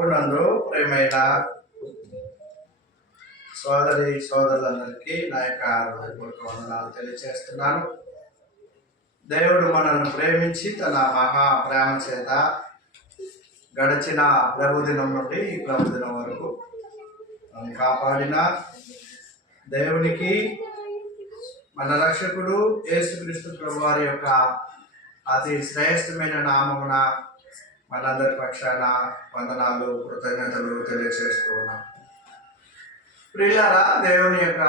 ప్రభునందు ప్రేమైన సోదరి సోదరులందరికీ నా యొక్క హృదయపూర్వక వందనాలు తెలియజేస్తున్నాను. దేవుడు మనల్ని ప్రేమించి తన మహా ప్రేమ చేత గడిచిన ప్రభుదినం నుండి ఈ ప్రభుదినం వరకు మనం కాపాడిన దేవునికి మన రక్షకుడు యేసుక్రీస్తు ప్రభువారి యొక్క అతి శ్రేష్టమైన నామమున మనందరి పక్షాన వందనాలు కృతజ్ఞతలు తెలియజేస్తూ ఉన్నాం. ప్రియులారా, దేవుని యొక్క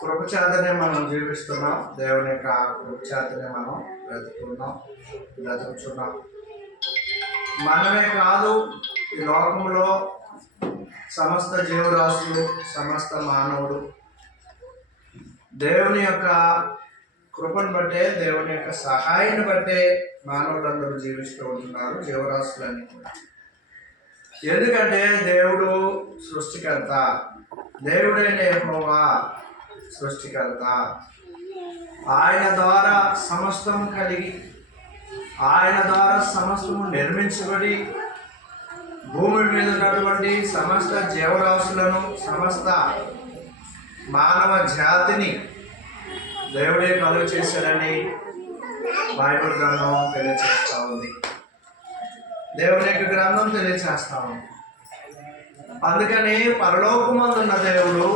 కృపచేతనే మనం జీవిస్తున్నాం. దేవుని యొక్క కృపచేతనే మనం బ్రతుకుతున్నాం. మనమే కాదు, ఈ లోకంలో సమస్త జీవరాశులు, సమస్త మానవుడు దేవుని యొక్క కృపను బట్టే, దేవుని యొక్క సహాయాన్ని బట్టే మానవులందరూ జీవిస్తూ ఉంటున్నారు, జీవరాశులన్నీ కూడా. ఎందుకంటే దేవుడు సృష్టికర్త, దేవుడైన యెహోవా సృష్టికర్త. ఆయన ద్వారా సమస్తము కలిగి, ఆయన ద్వారా సమస్తము నిర్మించబడి, భూమి మీద ఉన్నటువంటి సమస్త జీవరాశులను, సమస్త మానవ జాతిని దేవుడే కలుగు చేశాడని బైబిల్ గ్రంథం తెలియచేస్తూ ఉంది. దేవుని యొక్క గ్రంథం తెలియచేస్తా ఉంది. అందుకని పరలోకమందున్న దేవుడు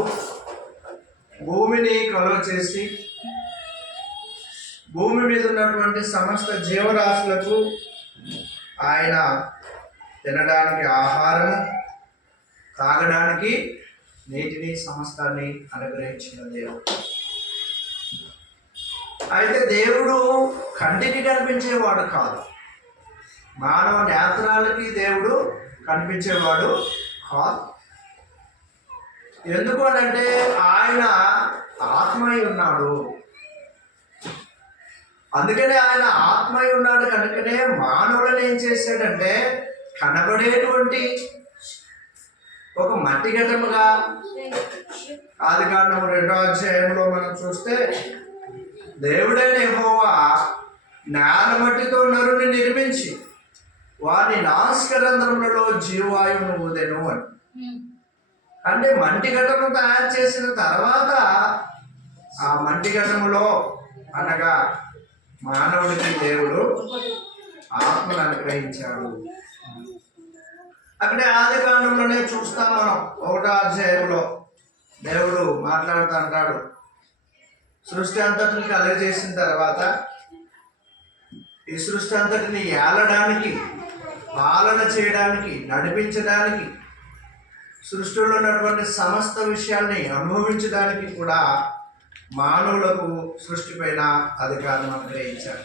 భూమిని కలుగు చేసి, భూమి మీద ఉన్నటువంటి సమస్త జీవరాశులకు ఆయన తినడానికి ఆహారము, తాగడానికి నీటిని, సమస్తాన్ని అనుగ్రహించిన దేవుడు. అయితే దేవుడు కంటికి కనిపించేవాడు కాదు, మానవ నేత్రాలకి దేవుడు కనిపించేవాడు కాదు. ఎందుకు అనంటే ఆయన ఆత్మై ఉన్నాడు. అందుకనే ఆయన ఆత్మై ఉన్నాడు కనుకనే మానవులను ఏం చేశాడంటే కనబడేటువంటి ఒక మట్టి ఘటముగా ఆదికాండం 2వ అధ్యాయంలో మనం చూస్తే దేవుడైన యెహోవా నేల మట్టితో నరుని నిర్మించి వారి నాసికరంధ్రములలో జీవవాయువును ఊదెను అని. అంటే మంటి ఘటము తయారు చేసిన తర్వాత ఆ మంటి ఘటములో అనగా మానవుడికి దేవుడు ఆత్మను అనుగ్రహించాడు. అక్కడే ఆదికాండంలోనే చూస్తాం మనం 1వ అధ్యాయంలో దేవుడు మాట్లాడుతూ అంటాడు, సృష్టి అంతటిని కలుగజేసిన తర్వాత ఈ సృష్టి అంతటిని ఏలడానికి, పాలన చేయడానికి, నడిపించడానికి, సృష్టిలో ఉన్నటువంటి సమస్త విషయాల్ని అనుభవించడానికి కూడా మానవులకు సృష్టి పైన అధికారం అనుగ్రహించారు.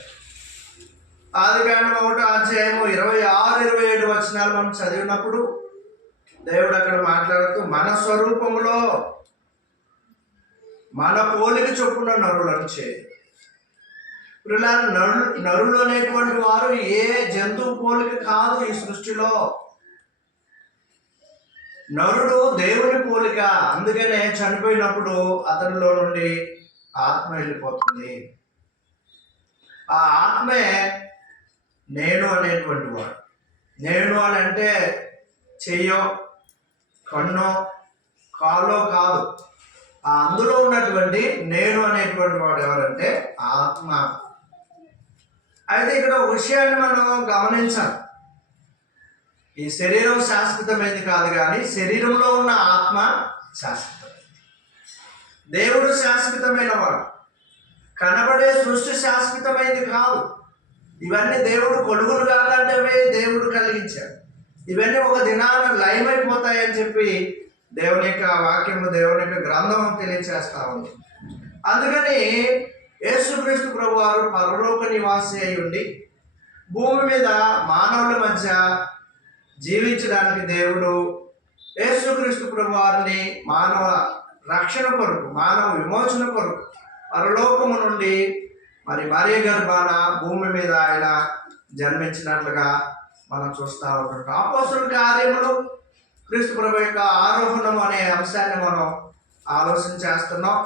ఆదికాండం 1వ అధ్యాయము 26-27 వచనాలు మనం చదివినప్పుడు దేవుడు అక్కడ మాట్లాడుతూ మన స్వరూపంలో మన పోలిక చొప్పున నరులను చేయి. నరులు అనేటువంటి వారు ఏ జంతువు పోలిక కాదు. ఈ సృష్టిలో నరుడు దేవుని పోలిక. అందుకనే చనిపోయినప్పుడు అతనిలో నుండి ఆత్మ వెళ్ళిపోతుంది. ఆ ఆత్మే నేను అనేటువంటి వాడు. నేను అని అంటే చెయ్యో, కన్నో, కాలో కాదు. అందులో ఉన్నటువంటి నేను అనేటువంటి వాడు ఎవరంటే ఆత్మ. అయితే ఇక్కడ ఒక విషయాన్ని మనం గమనించాలి. ఈ శరీరం శాశ్వతమైనది కాదు, కానీ శరీరంలో ఉన్న ఆత్మ శాశ్వతమైనది. దేవుడు శాశ్వతమైన వాడు. కనబడే సృష్టి శాశ్వతమైనది కాదు. ఇవన్నీ దేవుడు కొడుకులు కాదంటే దేవుడు కలిగించాడు. ఇవన్నీ ఒక దినాన లయమైపోతాయని చెప్పి దేవుని యొక్క వాక్యము, దేవుని యొక్క గ్రంథం తెలియచేస్తా ఉంది. అందుకని యేసుక్రీస్తు ప్రభువారు పరలోక నివాసి అయి ఉండి భూమి మీద మానవుల మధ్య జీవించడానికి దేవుడు యేసుక్రీస్తు ప్రభువారిని మానవ రక్షణ కొరకు, మానవ విమోచన కొరకు పరలోకము నుండి మరి మరియ గర్భాన భూమి మీద ఆయన జన్మించినట్లుగా మనం చూస్తూ ఉంటుంటాం. అపోస్తలుల కార్యములు క్రీస్తు ప్రభు యొక్క ఆరోహణం అనే అంశాన్ని మనం ఆలోచన చేస్తున్నాం.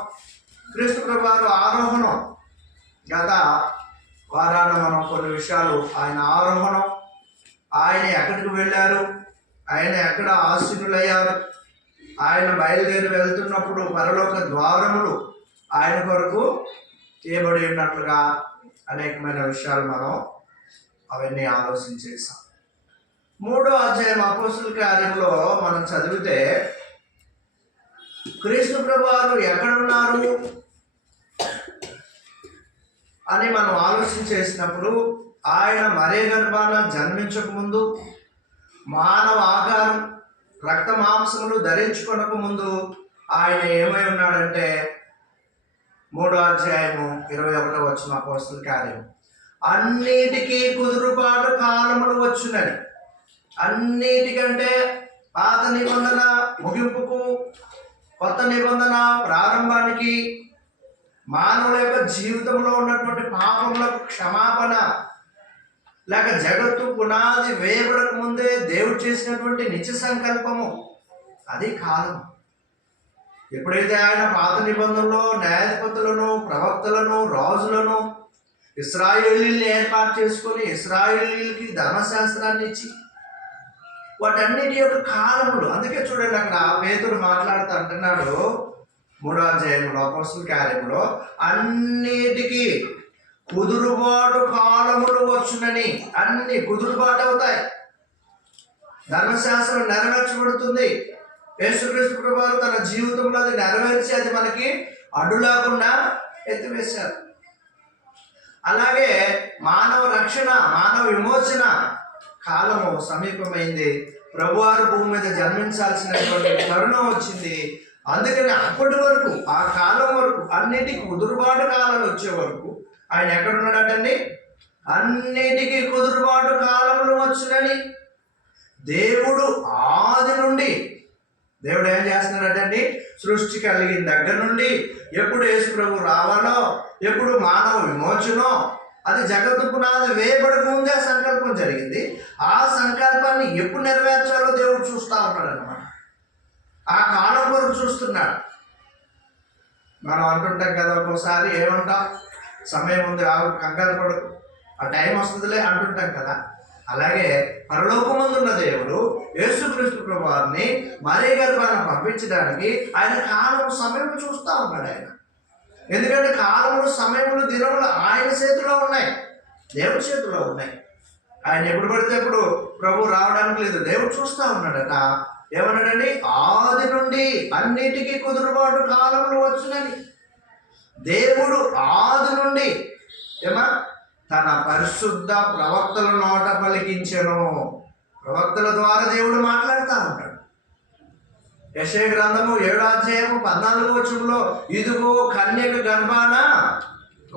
క్రీస్తు ప్రభు ఆరోహణం గత వారాన మనం కొన్ని విషయాలు, ఆయన ఆరోహణం, ఆయన ఎక్కడికి వెళ్ళారు, ఆయన ఎక్కడ ఆశీనులయ్యారు. ఆయన బయలుదేరి వెళ్తున్నప్పుడు పరలోక ద్వారములు ఆయన కొరకు తీయబడి ఉన్నట్లుగా అనేకమైన విషయాలు మనం అవన్నీ ఆలోచించేసాం. 3వ అధ్యాయం అపోస్తుల కార్యంలో మనం చదివితే క్రీస్తు ప్రభువారు ఎక్కడున్నారు అని మనం ఆలోచించేసినప్పుడు ఆయన మరే గర్భాన జన్మించక ముందు, మానవ ఆకారం రక్త మాంసములు ధరించుకొనక ముందు ఆయన ఏమై ఉన్నాడంటే 3వ అధ్యాయము 21వ వచనం అపోస్తుల కార్యం, అన్నిటికీ కుదురుబాటు కాలములు వచ్చునని. అన్నిటికంటే పాత నిబంధన ముగింపుకు, కొత్త నిబంధన ప్రారంభానికి, మానవుల యొక్క జీవితంలో ఉన్నటువంటి పాపములకు క్షమాపణ, లేక జగత్తు పునాది వేయబడక ముందే దేవుడు చేసినటువంటి నిత్య సంకల్పము, అది కాలం. ఎప్పుడైతే ఆయన పాత నిబంధనలో న్యాయాధిపతులను, ప్రవక్తలను, రాజులను, ఇశ్రాయేలీయుల్ని ఏర్పాటు చేసుకొని ఇశ్రాయేలీయులకి ధర్మశాస్త్రాన్ని ఇచ్చి వాటన్నిటి యొక్క కాలములు, అందుకే చూడండి అక్కడ పేతురు మాట్లాడుతూ అంటున్నాడు 3వ అధ్యాయంలో అపోస్తుల కార్యంలో, అన్నిటికీ కుదురుబాటు కాలములు వచ్చునని. అన్ని కుదురుబాటు అవుతాయి, ధర్మశాస్త్రం నెరవేర్చబడుతుంది. యేసుక్రీస్తు ప్రభువారు తన జీవితంలో అది నెరవేర్చి అది మనకి అడ్డు లేకుండా ఎత్తివేశారు. అలాగే మానవ రక్షణ, మానవ విమోచన కాలము సమీపమైంది. ప్రభువారు భూమి మీద జన్మించాల్సినటువంటి తరుణం వచ్చింది. అందుకని అప్పటి వరకు, ఆ కాలం వరకు, అన్నిటికీ కుదురుబాటు కాలాలు వచ్చే వరకు ఆయన ఎక్కడున్నాడటండి? అన్నిటికీ కుదురుబాటు కాలములు వచ్చునని దేవుడు ఆది నుండి, దేవుడు ఏం చేస్తున్నాడటండి? సృష్టి కలిగిన దగ్గర నుండి ఎప్పుడు యేసు ప్రభు రావాలో, ఎప్పుడు మానవ విమోచనో, అది జగత్తు పునాది వేయబడక ముందే సంకల్పం జరిగింది. ఆ సంకల్పాన్ని ఎప్పుడు నెరవేర్చాలో దేవుడు చూస్తూ ఉన్నాడు అన్నమాట. ఆ కాలం వరకు చూస్తున్నాడు. మనం అంటుంటాం కదా, ఒక్కోసారి ఏమంటాం, సమయం ఉంది, కంగారు పడకు, ఆ టైం వస్తుందిలే అంటుంటాం కదా. అలాగే పరలోకమందున్న దేవుడు యేసుక్రీస్తు ప్రభువారిని మరీ గర్భాన పంపించడానికి ఆయన కాలం సమయం చూస్తూ ఉన్నాడు ఆయన. ఎందుకంటే కాలములు, సమయములు, దినములు ఆయన చేతిలో ఉన్నాయి, దేవుడి చేతిలో ఉన్నాయి. ఆయన ఎప్పుడు పడితే అప్పుడు ప్రభు రావడానికి లేదు, దేవుడు చూస్తూ ఉన్నాడట. ఏమన్నాడండి? ఆది నుండి అన్నిటికీ కుదురుబాటు కాలములు వచ్చునని దేవుడు ఆది నుండి తన పరిశుద్ధ ప్రవక్తల నోట పలికించెను. ప్రవక్తల ద్వారా దేవుడు మాట్లాడుతూ ఉంటాడు. యెషయా గ్రంథము 7వ అధ్యాయము 14వ వచనంలో, ఇదిగో కన్యక గర్భాన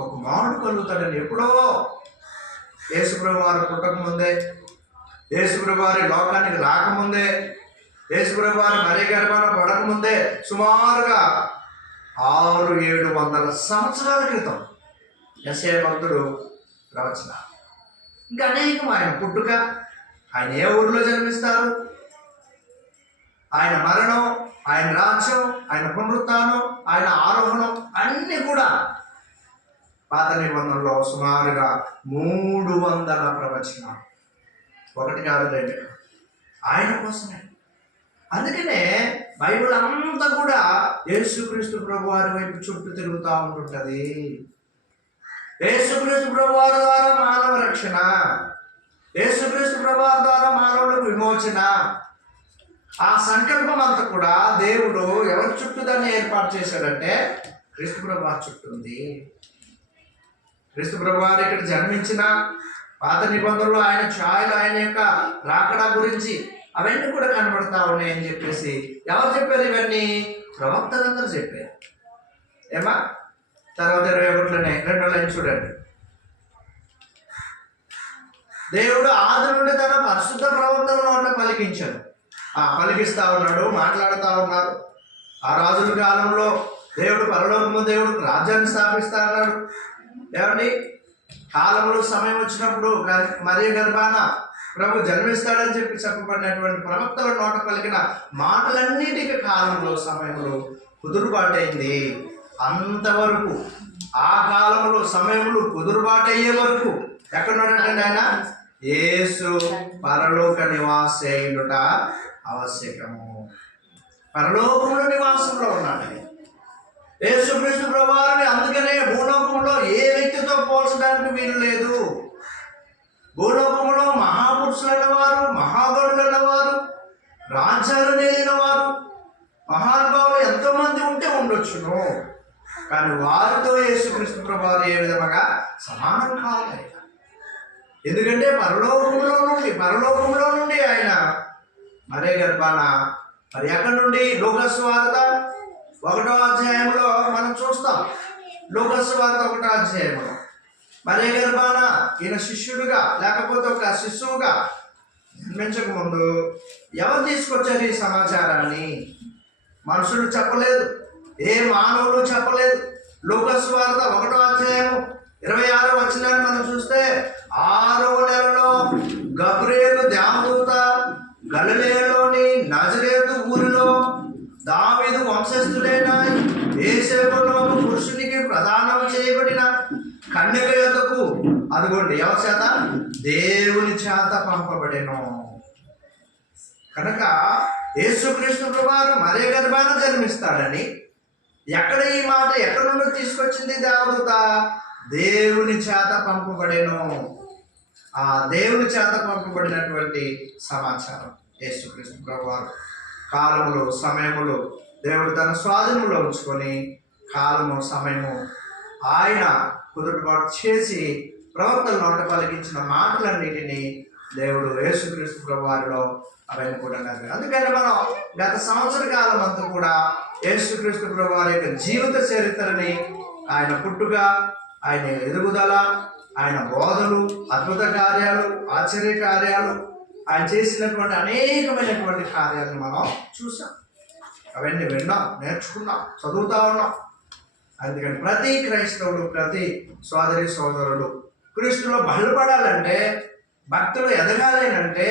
ఒక మాడు కలుగుతాడని. ఎప్పుడో యేసుప్రభు వారు పుట్టకముందే, యేసుప్రభు వారి లోకానికి రాకముందే, యేసుప్రభు వారి మరీ గర్భాన పడకముందే సుమారుగా 600-700 సంవత్సరాల క్రితం యెషయా భక్తుడు ప్రవచన. ఇంకా అనేకం ఆయన పుట్టుక, ఆయన ఏ ఊరిలో జన్మిస్తారు, ఆయన మరణం, ఆయన రాజ్యం, ఆయన పునరుత్థానం, ఆయన ఆరోహణం, అన్నీ కూడా పాత నిబంధనలో సుమారుగా 300 ప్రవచనాలు, 1 కాదు 2 ఆయన కోసమే. అందుకనే బైబిల్ అంతా కూడా యేసుక్రీస్తు ప్రభువారి వైపు చుట్టూ తిరుగుతూ ఉంటుంటుంది. యేసుక్రీస్తు ప్రభువారి ద్వారా మానవ రక్షణ, యేసుక్రీస్తు ప్రభువారి ద్వారా మానవులకు విమోచన. ఆ సంకల్పం అంతా కూడా దేవుడు ఎవరి చుట్టూ దాన్ని ఏర్పాటు చేశాడంటే క్రీస్తు ప్రభువారి చుట్టూ ఉంది. క్రీస్తు ప్రభువారు ఇక్కడ జన్మించిన పాత నిబంధనలు ఆయన ఛాయలు, ఆయన యొక్క రాకడా గురించి అవన్నీ కూడా కనబడతా ఉన్నాయని చెప్పేసి ఎవరు చెప్పారు? ఇవన్నీ ప్రవక్తలందరూ చెప్పారు. ఏమా తర్వాత 21లోనే 2వ లైన్ చూడండి. దేవుడు ఆది నుండి తన పరిశుద్ధ ప్రవక్తల నోట పలికించాడు. పలికిస్తా ఉన్నాడు, మాట్లాడుతూ ఉన్నారు. ఆ రాజుల కాలంలో దేవుడు పరలోకము దేవుడు రాజ్యాన్ని స్థాపిస్తా అన్నాడు. ఏమండి? కాలములు సమయం వచ్చినప్పుడు మరీ గర్భాన ప్రభు జన్మిస్తాడని చెప్పి చెప్పబడినటువంటి ప్రవక్తల నోట పలికిన మాటలన్నిటికీ కాలంలో, సమయంలో కుదురుబాటైంది. అంతవరకు ఆ కాలంలో సమయంలో కుదురుబాటు అయ్యే వరకు ఎక్కడున్నాడంటే ఆయన యేసు పరలోక నివాసేయుడుట ఆవశ్యకము. పరలోకంలో నివాసంలో ఉన్నాడు యేసుక్రీస్తు ప్రభువారిని. అందుకనే భూలోకంలో ఏ వ్యక్తితో పోల్చడానికి వీలు లేదు. భూలోకంలో మహాపురుషులైన వారు, మహాగణులైన వారు, రాజ్యాలు నేలిన వారు, మహానుభావులు ఎంతో మంది ఉంటే ఉండొచ్చును. కానీ వారితో యేసుక్రీస్తు ప్రభువారు ఏ విధముగా సమానం కావాలి. ఎందుకంటే పరలోకంలో నుండి ఆయన మరే గర్భాన మరి ఎక్కడి నుండి లోకస్వార్త 1వ అధ్యాయంలో మనం చూస్తాం. లోకస్వార్త 1వ అధ్యాయంలో మరే గర్భాన ఈయన శిష్యుడుగా లేకపోతే ఒక శిశువుగా జన్మించక ముందు ఎవరు తీసుకొచ్చారు ఈ సమాచారాన్ని? మనుషులు చెప్పలేదు, ఏ మానవులు చెప్పలేదు. లోకస్వార్త 1వ అధ్యాయం 26వ వచనాన్ని మనం చూస్తే 6వ నెలలో గబ్రియేలు దేవదూత గలిలయలోని నజరేతు ఊరిలో దావీదు వంశస్థుడైన యోసేపులో పురుషునికి ప్రదానం చేయబడిన కన్యక యొద్దకు అదిగోండి ఎవరి చేత? దేవుని చేత పంపబడెను. కనుక యేసుక్రీస్తు ప్రభువారు మరే గర్భాన జన్మిస్తాడని ఎక్కడ ఈ మాట ఎక్కడి నుండి తీసుకొచ్చింది దేవదూత? దేవుని చేత పంపబడెను. ఆ దేవుని చేత పంపబడినటువంటి సమాచారం యేసుక్రీస్తు ప్రభువారు కాలములు సమయములు దేవుడు తన స్వాధీనంలో ఉంచుకొని కాలము సమయము ఆయన కుదురుబాటు చేసి ప్రవక్తల నోట పలికించిన మాటలన్నిటినీ దేవుడు యేసుక్రీస్తు ప్రభువారిలో అవన్నీ కూడా నెరవేరు. అందుకని మనం గత సంవత్సర కాలం అంతా కూడా యేసుక్రీస్తు ప్రభువారి యొక్క జీవిత చరిత్రని, ఆయన పుట్టుక, ఆయన ఎదుగుదల, ఆయన బోధలు, అద్భుత కార్యాలు, ఆశ్చర్య కార్యాలు, ఆయన చేసినటువంటి అనేకమైనటువంటి కార్యాలను మనం చూసాం. అవన్నీ విన్నాం, నేర్చుకున్నాం, చదువుతా ఉన్నాం. అందుకని ప్రతి క్రైస్తవుడు, ప్రతి సోదరి సోదరుడు క్రీస్తులో బలపడాలంటే, భక్తులు ఎదగాలనంటే,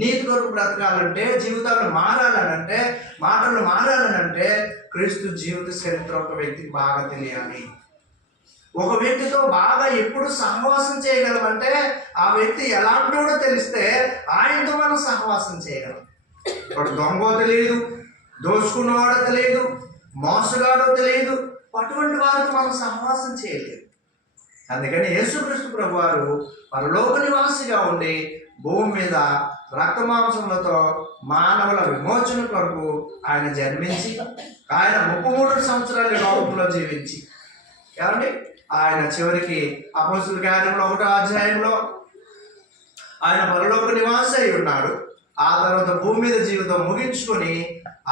నీతి కొరకు బ్రతకాలంటే, జీవితాలు మారాలనంటే, మాటలు మారాలనంటే క్రీస్తు జీవిత చరిత్ర ఒక వ్యక్తికి బాగా తెలియాలి. ఒక వ్యక్తితో బాగా ఎప్పుడు సహవాసం చేయగలమంటే ఆ వ్యక్తి ఎలాంటివాడో తెలిస్తే ఆయనతో మనం సహవాసం చేయగలం. ఇప్పుడు దొంగో తెలియదు, దోచుకున్నవాడో తెలియదు, మోసగాడో తెలియదు, అటువంటి వారితో మనం సహవాసం చేయలేదు. అందుకని యేసుక్రీస్తు ప్రభువారు పరలోక నివాసిగా ఉండి భూమి మీద రక్తమాంసములతో మానవుల విమోచన కొరకు ఆయన జన్మించి ఆయన 33 సంవత్సరాలు లోకంలో జీవించి ఏమండి ఆయన చివరికి అపోస్తలుల కార్యములు 1వ అధ్యాయంలో ఆయన పరలోక నివాసి అయి ఉన్నాడు. ఆ తర్వాత భూమి మీద జీవితం ముగించుకొని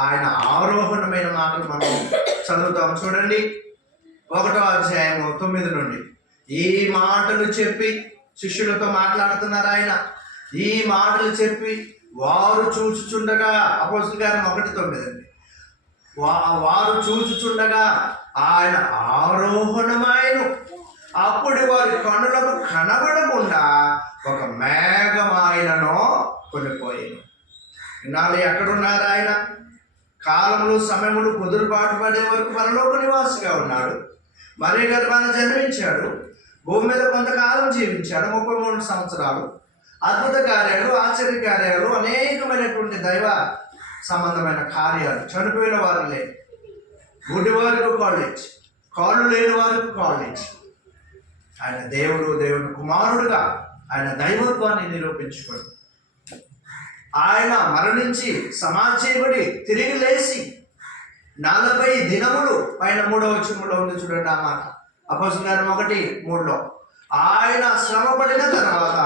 ఆయన ఆరోహణమైన మాటలు మనం చదువుతాం. చూడండి 1వ అధ్యాయం 9 నుండి. ఈ మాటలు చెప్పి శిష్యులతో మాట్లాడుతున్నారు ఆయన. ఈ మాటలు చెప్పి వారు చూచుచుండగా, అపోస్తలుల కార్యం 1:9 అండి, వారు చూచుచుండగా ఆయన ఆరోహణమాయను. అప్పుడు వారి కనులకు కనబడకుండా ఒక మేఘం ఆయనను కొనిపోయాను. ఇన్నాళ్ళు ఎక్కడున్నారు ఆయన? కాలములు సమయములు కుదురుబాటు పడే వరకు పరలోక నివాసిగా ఉన్నాడు. మరీ గర్భాన జన్మించాడు. భూమి మీద కొంతకాలం జీవించాడు, 33 సంవత్సరాలు. అద్భుత కార్యాలు, ఆశ్చర్య కార్యాలు, అనేకమైనటువంటి దైవ సంబంధమైన కార్యాలు. చనిపోయిన వారు లేదు, గుడ్డి వారికి కాలేజ్, కాళ్ళు లేని వారికి కాలేజ్. ఆయన దేవుని కుమారుడుగా ఆయన దైవత్వాన్ని నిరూపించుకోడు. ఆయన మరణించి సమాధి చేయబడి తిరిగి లేచి 40 దినములు పైన 3వ వచనంలో ఉంది చూడండి ఆ మాట. అపోస్తలుల కార్యం 1:3లో ఆయన శ్రమపడిన తర్వాత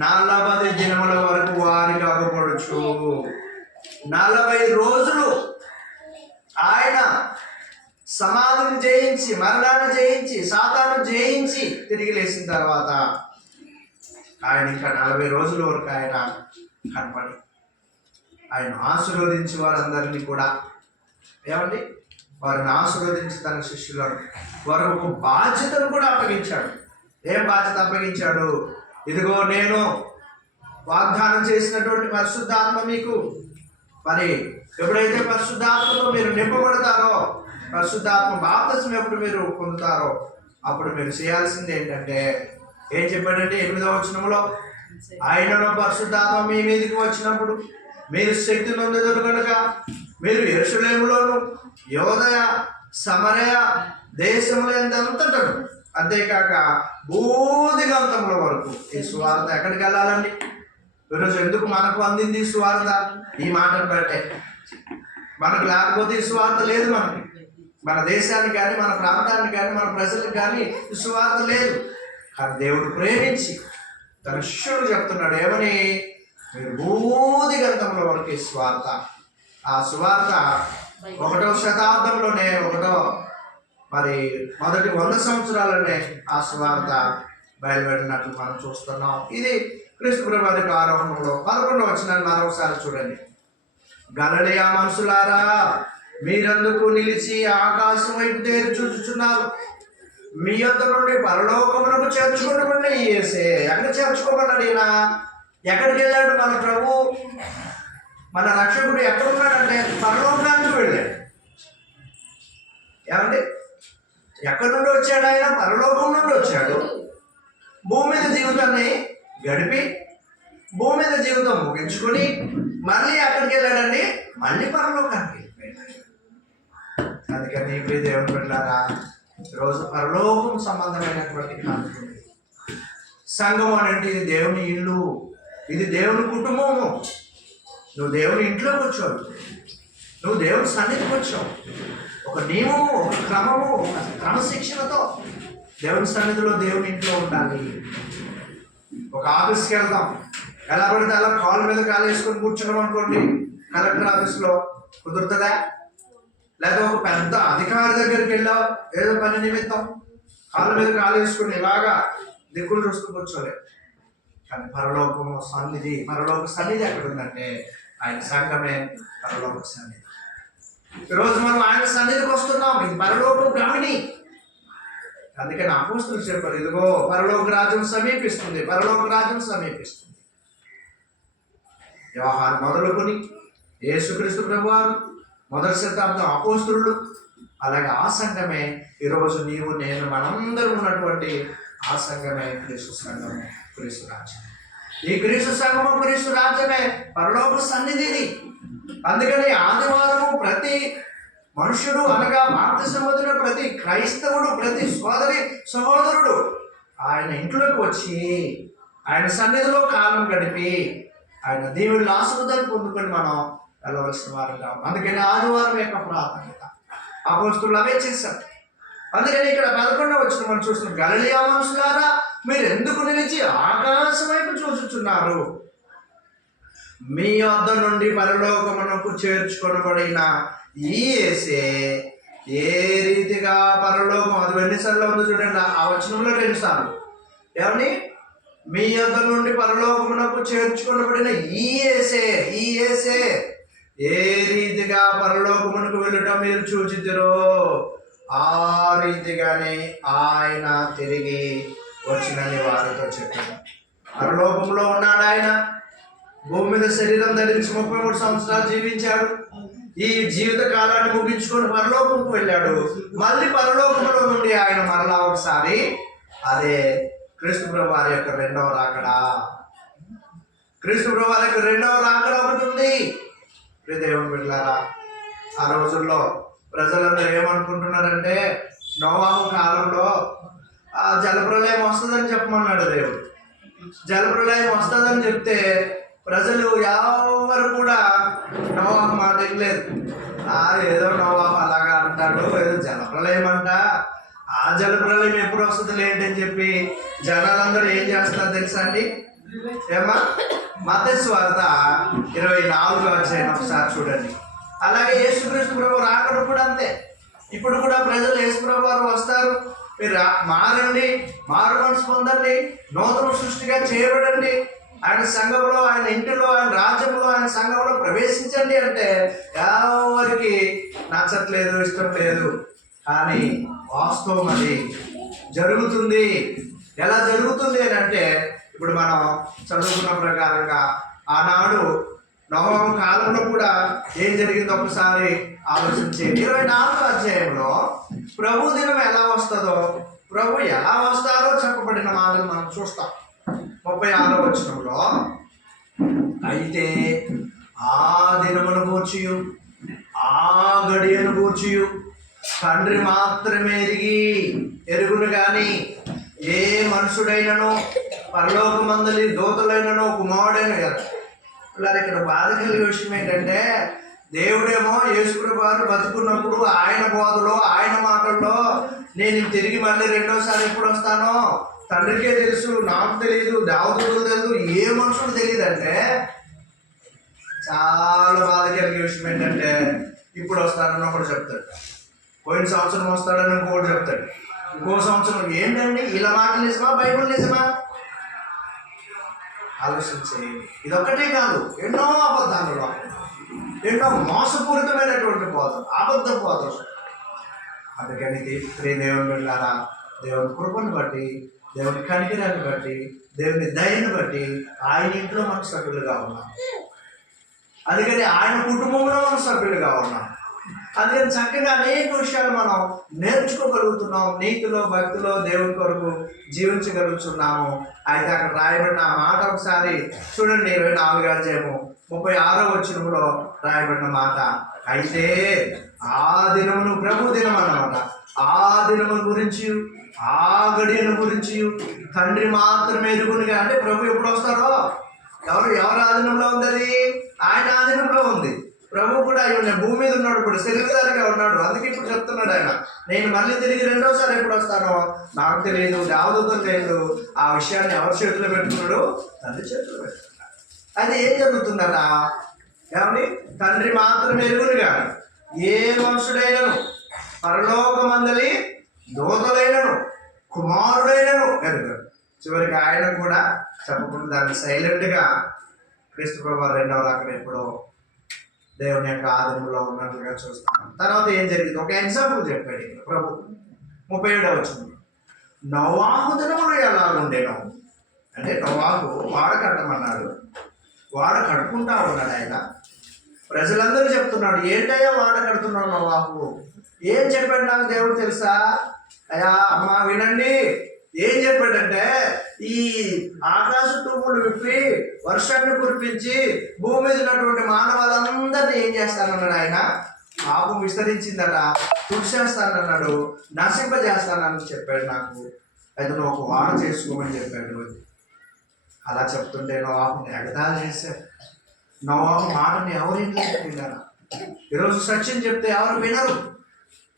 40 దినముల వరకు వారికి అగుపడుచు 40 రోజులు ఆయన సమాధిని జయించి, మరణాన్ని జయించి, సాతాను జయించి తిరిగి లేచిన తర్వాత ఆయన ఇంకా 40 రోజుల వరకు ఆయన కనపడి ఆయన ఆశీర్వదించి వారందరినీ కూడా ఏమండి వారిని ఆశీర్వదించి తన శిష్యులను వారు ఒక బాధ్యతను కూడా అప్పగించాడు. ఏం బాధ్యత అప్పగించాడు? ఇదిగో నేను వాగ్దానం చేసినటువంటి పరిశుద్ధాత్మ మీకు, మరి ఎప్పుడైతే పరిశుద్ధాత్మతో మీరు నింపబడతారో, పరిశుద్ధాత్మ బాప్తిస్మం ఎప్పుడు మీరు పొందుతారో అప్పుడు మీరు చేయాల్సింది ఏంటంటే, ఏం చెప్పాడంటే 8వ వచనంలో, ఆయనను పరిశుద్ధాత్మ మీ మీదకి వచ్చినప్పుడు మీరు శక్తి నొందెదరు కనుక మీరు యెరూషలేములోను యోదయ సమరయ దేశములు ఎంతంతటను అంతేకాక బూదిగంతముల వరకు ఈ సువార్త ఎక్కడికి వెళ్ళాలండి? ఈరోజు ఎందుకు మనకు అందింది ఈ సువార్త? ఈ మాటను బట్టే. మనకు లేకపోతే ఈ సువార్త లేదు. మనకి మన దేశానికి కానీ మన ప్రాంతానికి కానీ మన ప్రజలకు కానీ ఈ సువార్త లేదు. కానీ దేవుడు ప్రేమించి తన శిష్యుడు చెప్తున్నాడు ఏమని? మీరు బూదిగంతముల వరకు ఈ సువార్త. ఆ సువార్త 1వ శతాబ్దంలోనే మరి మొదటి 100 సంవత్సరాలనే ఆ సువార్త బయలుపెట్టినట్లు మనం చూస్తున్నాం. ఇది క్రీస్తు ప్రభువు వారి ఆరోహణంలో 11వ వచనాన్ని మరొకసారి చూడండి. గలిలయ మనుషులారా, మీరందుకు నిలిచి ఆకాశం వైపు తేరి చూచుచున్నారు. మీ యొద్ద నుండి పరలోకమునకు చేర్చుకోబడి యేసే. ఎక్కడ చేర్చుకోబడ్డాడు ఈయన? ఎక్కడికి వెళ్ళాడు మన ప్రభు? మన రక్షకుడు ఎక్కడున్నాడంటే పరలోకానికి వెళ్ళాడు. ఏమండి? ఎక్కడి నుండి వచ్చాడు ఆయన? పరలోకం నుండి వచ్చాడు. భూమి మీద జీవితాన్ని గడిపి భూమి మీద జీవితం ముగించుకొని మళ్ళీ ఎక్కడికి వెళ్ళాడండి? మళ్ళీ పరలోకానికి వెళ్ళిపోయాడు. అందుకని ప్రియ దేవుని బిడ్డలారా, ఈరోజు పరలోకం సంబంధమైనటువంటి కాన్ఫ్లిక్ట్. సంఘం అంటే ఇది దేవుని ఇల్లు, ఇది దేవుని కుటుంబము. నువ్వు దేవుని ఇంట్లోకి వచ్చావు, నువ్వు దేవుని సన్నిధికి వచ్చావు. ఒక నియమము, ఒక క్రమము, ఒక క్రమశిక్షణతో దేవుని సన్నిధిలో దేవుని ఇంట్లో ఉండాలి. ఒక ఆఫీస్కి వెళ్దాం, ఎలా పడితే అలా కాళ్ళ మీద కాలు వేసుకొని కూర్చున్నాం అనుకోండి, కలెక్టర్ ఆఫీస్లో కుదురుతుందా? లేదా ఒక పెద్ద అధికారి దగ్గరికి వెళ్ళావు ఏదో పని నిమిత్తం, కాళ్ళ మీద కాలు వేసుకుని ఇలాగా దిక్కులు చూస్తూ కూర్చోలేదు. కానీ పరలోకము సన్నిధి, పరలోక సన్నిధి ఎక్కడ ఉందంటే ఆయన సంఘమే పరలోక సన్నిధి. ఈరోజు మనం ఆయన సన్నిధికి వస్తున్నాం. ఇది పరలోకం గమని. అందుకని అపోస్తులు చెప్పారు, ఇదిగో పరలోక రాజ్యం సమీపిస్తుంది, పరలోక రాజ్యం సమీపిస్తుంది. యోహాను మొదలుకొని యేసుక్రీస్తు ప్రభువారు, మొదటి శతాబ్దం అపోస్తులు, అలాగే ఆ సంఘమే ఈరోజు నీవు నేను మనందరం ఉన్నటువంటి ఆ సంఘమే క్రీస్తు సంఘము, క్రీస్తు రాజ్యం. ఈ క్రీస్తు సంఘము, క్రీస్తు రాజ్యమే పరలోక సన్నిధిని. అందుకని ఆదివారము ప్రతి మనుషుడు అనగా భారత సమాజంలో ప్రతి క్రైస్తవుడు, ప్రతి సహోదరుడు ఆయన ఇంట్లోకి వచ్చి ఆయన సన్నిధిలో కాలం గడిపి ఆయన దేవుళ్ళ ఆశీర్వాదాలు పొందుకొని మనం వెళ్ళవలసిన వారుగా. అందుకని ఆదివారం యొక్క ప్రాధాన్యత అపోస్తులు అవే చేశారు. అందుకని ఇక్కడ 11వ వచనం మనం చూస్తున్నాం. గలిలయ మనుషులారా, మీరు ఎందుకు నిలిచి ఆకాశం వైపు చూచుచున్నారు? మీ వద్ద నుండి పరలోకమునకు చేర్చుకొనబడిన ఈ యేసే ఏ రీతిగా పరలోకం, అది ఎన్నిసార్లు ఉందో చూడండి ఆ వచనంలో 2 సార్లు. ఏమని? మీ వద్ద నుండి పరలోకమునకు చేర్చుకొనబడిన ఈ యేసే ఏ రీతిగా పరలోకమునకు వెళ్ళటం మీరు చూచితిరో ఆ రీతిగానే ఆయన తిరిగి వచ్చినని వారితో చెప్పారు. పరలోకంలో ఉన్నాడు ఆయన. భూమి మీద శరీరం ధరించి 33 సంవత్సరాలు జీవించాడు. ఈ జీవిత కాలాన్ని ముగించుకొని పరలోకంకు వెళ్ళాడు. మళ్ళీ పరలోకంలో నుండి ఆయన మరలా ఒకసారి, అదే క్రీస్తు ప్రభు వారి యొక్క 2వ రాకడా. క్రీస్తు ప్రభు వారి యొక్క 2వ రాకడా ఒకటి ఉంది. దేవుని బిడ్డలారా, ఆ రోజుల్లో ప్రజలందరూ ఏమనుకుంటున్నారంటే నోవాహు కాలంలో ఆ జలప్రలయం వస్తుందని చెప్పమన్నాడు దేవుడు. జలప్రలయం వస్తుందని చెప్తే ప్రజలు ఎవరు కూడా నోవాహు మాట లేదు. ఏదో నోవాహు అలాగా అంటాడు, ఏదో జలప్రలయం అంట, ఆ జలప్రలయం ఎప్పుడు వస్తుంది ఏంటి అని చెప్పి జనాలందరూ ఏం చేస్తారు తెలుసా అండి? ఏమా మత్తయి సువార్త 24వ అధ్యాయం ఒకసారి చూడండి. అలాగే యేసుక్రీస్తు ప్రభు రాకడ కూడా అంతే. ఇప్పుడు కూడా ప్రజలు యేసు ప్రభు వారు వస్తారు, మీరు మారండి, మారు మనసు పొందండి, నూతన సృష్టిగా చేయబడండి, ఆయన సంఘంలో, ఆయన ఇంటిలో, ఆయన రాజ్యంలో, ఆయన సంఘంలో ప్రవేశించండి అంటే ఎవరికి నచ్చట్లేదు, ఇష్టం లేదు. కానీ వాస్తవం అది జరుగుతుంది. ఎలా జరుగుతుంది అని అంటే, ఇప్పుడు మనం చదువుకున్న ప్రకారంగా ఆనాడు నోవాహు కాలంలో కూడా ఏం జరిగిందో ఒకసారి ఆలోచించేది. 24వ అధ్యాయంలో ప్రభు దినం ఎలా వస్తుందో, ప్రభు ఎలా వస్తారో చెప్పబడిన మాటలు మనం చూస్తాం. 36వ వచనంలో, అయితే ఆ దినమును గూర్చియు ఆ గడియను గూర్చియు తండ్రి మాత్రమే ఎరుగును గాని ఏ మనుషుడైనను పరలోకమందలి దూతలైనను కుమారుడైన పిల్లలు. ఇక్కడ బాధ కలిగే విషయం ఏంటంటే, దేవుడేమో యేసుప్రభు వారు బతుకున్నప్పుడు ఆయన బోధలో ఆయన మాటల్లో నేను తిరిగి మళ్ళీ రెండోసారి ఎప్పుడు వస్తానో తండ్రికే తెలుసు, నాకు తెలియదు, దేవతలకు తెలుసు, ఏ మనుషుడు తెలియదు అంటే చాలా బాధ కలిగే విషయం ఏంటంటే, ఇప్పుడు వస్తాడని ఒకటి చెప్తాడు, పోయిన సంవత్సరం వస్తాడని ఇంకోటి చెప్తాడు, ఇంకో సంవత్సరం. ఏంటండి ఇలా మాటలు నిజమా? బైబిల్ నిజమా? ఆలోచించే. ఇదొక్కటే కాదు, ఎన్నో అబద్ధాలు, ఎన్నో మోసపూరితమైనటువంటి బోధలు, అబద్ధ బోధలు. అందుకని దేవుని వెళ్ళారా, దేవుని కృపను బట్టి, దేవుని కనికరాన్ని బట్టి, దేవుని దయను బట్టి ఆయన ఇంట్లో మనం సభ్యులుగా ఉన్నాం. అందుకని ఆయన కుటుంబంలో మనం సభ్యులుగా ఉన్నాం. అందుకని చక్కగా అనేక విషయాలు మనం నేర్చుకోగలుగుతున్నాం. నీతిలో, భక్తిలో దేవుని కొరకు జీవించగలుగుతున్నాము. అయితే అక్కడ రాయబడిన ఆ మాట ఒకసారి చూడండి. 24వ అధ్యాయము 36వ వచనంలో రాయబడిన మాట, అయితే ఆ దినమును, ప్రభు దినం అన్నమాట, ఆ దినము గురించి ఆ గడియను గురించి తండ్రి మాత్రమే ఎరుగునుగా. అంటే ప్రభు ఎప్పుడు వస్తారో, ఎవరి ఆధీనంలో ఉంది? అది ఆయన ఆధీనంలో ఉంది. ప్రభు కూడా అయ్యి భూమి మీద ఉన్నాడు, ఇప్పుడు శరీరధారిగా ఉన్నాడు. అందుకే ఇప్పుడు చెప్తున్నాడు ఆయన, నేను మళ్ళీ తిరిగి రెండోసారి ఎప్పుడు వస్తానో నాకు తెలియదు, దేవదూతలు తెలియదు. ఆ విషయాన్ని ఎవరి చేతిలో పెట్టుకున్నాడు? తండ్రి చేతిలో పెట్టుకున్నాడు. అది ఏం జరుగుతుందన్నా, ఏమని? తండ్రి మాత్రమే ఎరుగునుగా ఏ మనుషుడైనను పరలోకమందలి దూతలైనను కుమారుడైనను ఎరుగడు. చివరికి ఆయన కూడా చెప్పకుండా దాన్ని సైలెంట్గా క్రీస్తు ప్రభు రెండవ రాకడ ఎప్పుడో దేవుని యొక్క ఆధీనంలో ఉన్నట్లుగా చూస్తాం. తర్వాత ఏం జరిగింది? ఒక ఎగ్జాంపుల్ చెప్పాడు ప్రభు. 37వ వచనం, నోవాహు దినములు ఎలా ఉండేనో అంటే, నోవాహు వాడ కట్టమన్నాడు, వాడ కడుకుంటా ఉన్నాడు ఆయన. ప్రజలందరూ చెప్తున్నాడు, ఏంటయ్యా వాడ కడుతున్నావు నోవాహు? ఏం చెప్పాడు నాకు దేవుడు తెలుసా? అయ్యా అమ్మ వినండి, ఏం చెప్పాడంటే, ఈ ఆకాశ తూములు విప్పి వర్షాన్ని కురిపించి భూమి మీద ఉన్నటువంటి మానవాళ్ళందరినీ ఏం చేస్తానన్నాడు ఆయన? పాపం విస్తరించిందట, తుడిచేస్తానన్నాడు, నశింపజేస్తానని చెప్పాడు నాకు. అయితే నువ్వు ఒక వాడ చేసుకోమని చెప్పాడు. అలా చెప్తుంటే నోవాహుని ఎగతాళి చేశారు. నోవాహు మాటని ఎవరింటి విన్నారు? ఈరోజు సత్యం చెప్తే ఎవరు వినరు,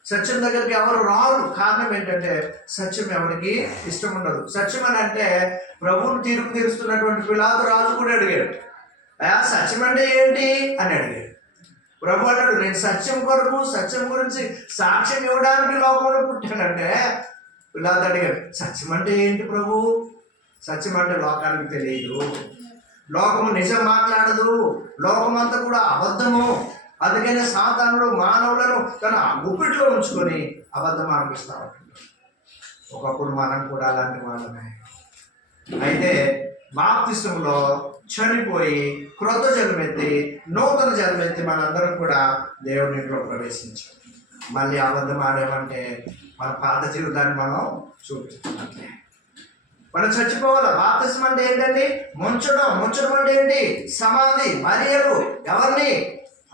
సత్యం దగ్గరికి ఎవరు రారు. కారణం ఏంటంటే, సత్యం ఎవరికి ఇష్టం ఉండదు. సత్యం అని అంటే ప్రభువును తీర్పు తీరుస్తున్నటువంటి పిలాతు రాజు కూడా అడిగాడు, అయ్యా సత్యం అంటే ఏంటి అని అడిగాడు. ప్రభు అన్నాడు, నేను సత్యం కొరకు, సత్యం గురించి సాక్ష్యం ఇవ్వడానికి లోకంలో పుట్టానంటే. పిలాతు అడిగాడు, సత్యం అంటే ఏంటి ప్రభు? సత్యం అంటే లోకానికి తెలియదు, లోకము నిజం మాట్లాడదు, లోకమంతా కూడా అబద్ధము. అందుకనే సాతానుడు మానవులను తన గుప్పిట్లో ఉంచుకొని అబద్ధం ఆరంభిస్తూ ఉంటాడు. ఒకప్పుడు మనం కూడా అలాంటి వాళ్ళమే. అయితే బాప్తిస్మంలో చనిపోయి క్రొత్త జన్మెత్తి, నూతన జన్మెత్తి మనందరం కూడా దేవుని ఇంట్లో ప్రవేశించాం. మళ్ళీ అబద్ధం ఆడామంటే మన పాత జీవితాన్ని మనం చూపిస్తున్నాం. మనం చచ్చిపోవాలి. బాప్తిస్మం అంటే ఏంటండి? ముంచడం. ముంచడం అంటే ఏంటి? సమాధి, మరియలు. ఎవరిని?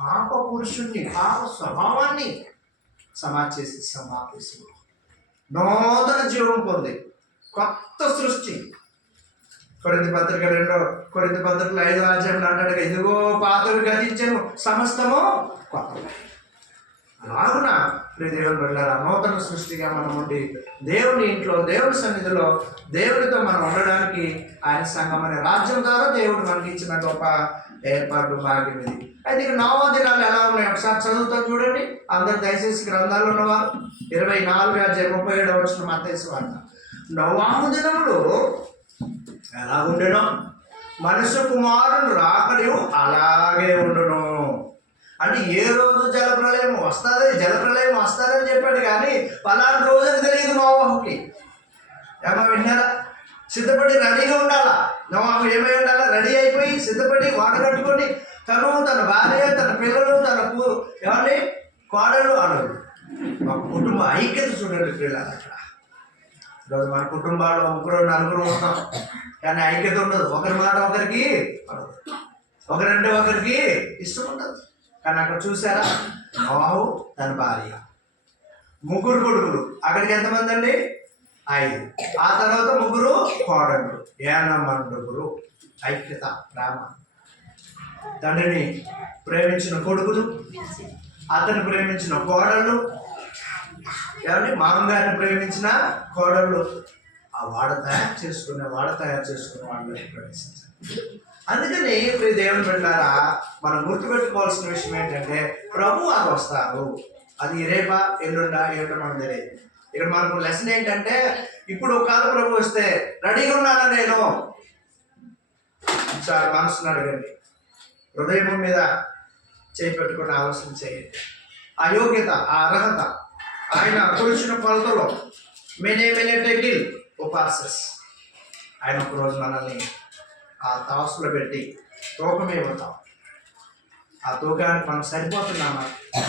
పాప పురుషుణ్ణి, పాప స్వభావాన్ని సమాధి చేసి సమాప్తిస్తూ నూతన జీవం పొంది కొత్త సృష్టి. కొరింథీ పత్రిక 5వ అధ్యాయంలో అంటాడు, ఇదిగో పాతవి గతించెను, సమస్తము కొత్తవి. అలాగున దేవుని వెళ్ళారా, నూతన సృష్టిగా మనం ఉండి దేవుని ఇంట్లో, దేవుని సన్నిధిలో, దేవునితో మనం ఉండడానికి ఆయన సంఘం అనే రాజ్యం ద్వారా దేవుడు మనకి ఇచ్చిన గొప్ప ఏర్పాటు, భాగ్యం ఇది. అయితే ఇక నోవా దినాలు ఎలా ఉన్నాయి ఒకసారి చదువుతాం చూడండి. అందరు దయచేసి గ్రంథాలు ఉన్నవారు 24వ అధ్యాయం 37వ వచనం మత్తయి సువార్త. నోవాహు దినములు ఎలా ఉండెనో మనుష్య కుమారుడు రాకడయు అలాగే ఉండును. అంటే ఏ రోజు జలప్రలయం వస్తుందని చెప్పాడు, కానీ పలానా రోజుని తెలియదు నోవాహుకి. ఏమో విన్నారా? సిద్ధపడి రెడీగా ఉండాలా. నోవాహు ఏమై ఉండాలా? రెడీ అయిపోయి సిద్ధపడి వాడ కట్టుకొని తను, తన భార్య, తన పిల్లలు, తన ఎవరిని కోడలు, అడుగు మా కుటుంబ ఐక్యత చూడండి పిల్లలు. అక్కడ ఈరోజు మన కుటుంబాలు ముగ్గురు నలుగురు ఉన్నాం, కానీ ఐక్యత ఉండదు. ఒకరి మాట ఒకరికి పడదు, ఒకరంటే ఒకరికి ఇష్టం ఉండదు. కానీ అక్కడ చూసారా, నోహు తన భార్య, ముగ్గురు కొడుకులు. అక్కడికి ఎంతమంది అండి? 5. ఆ తర్వాత ముగ్గురు కోడళ్ళు, ఏనమండుగురు. ఐక్యత, ప్రేమ. తండ్రిని ప్రేమించిన కొడుకులు, అతను ప్రేమించిన కోడళ్ళు, ఏమండి మామగారిని ప్రేమించిన కోడళ్ళు. ఆ వాడ తయారు చేసుకునే వాళ్ళు ప్రవేశించాలి. అందుకని ఇప్పుడు దేవుని బిడ్డలారా, మనం గుర్తుపెట్టుకోవాల్సిన విషయం ఏంటంటే, ప్రభు అది వస్తారు. అది రేపా ఎల్లుండా ఏంటో మనకు తెలియదు. ఇక్కడ మనకు లెసన్ ఏంటంటే, ఇప్పుడు ఒకవేళ ప్రభు వస్తే రెడీగా ఉన్నానా నేను? సార్ మనసును అడగండి, హృదయం మీద చేయి పెట్టుకుని ఆలోచన చేయండి. ఆ యోగ్యత, ఆ అర్హత ఆయన కొలిచిన కొలతలో టెకిల్ ఉపాసస్ ఆయన ఒకరోజు మనల్ని ఆ తాసులో పెట్టి తూకం ఇవ్వతాం. ఆ తూకానికి మనం సరిపోతున్నామా?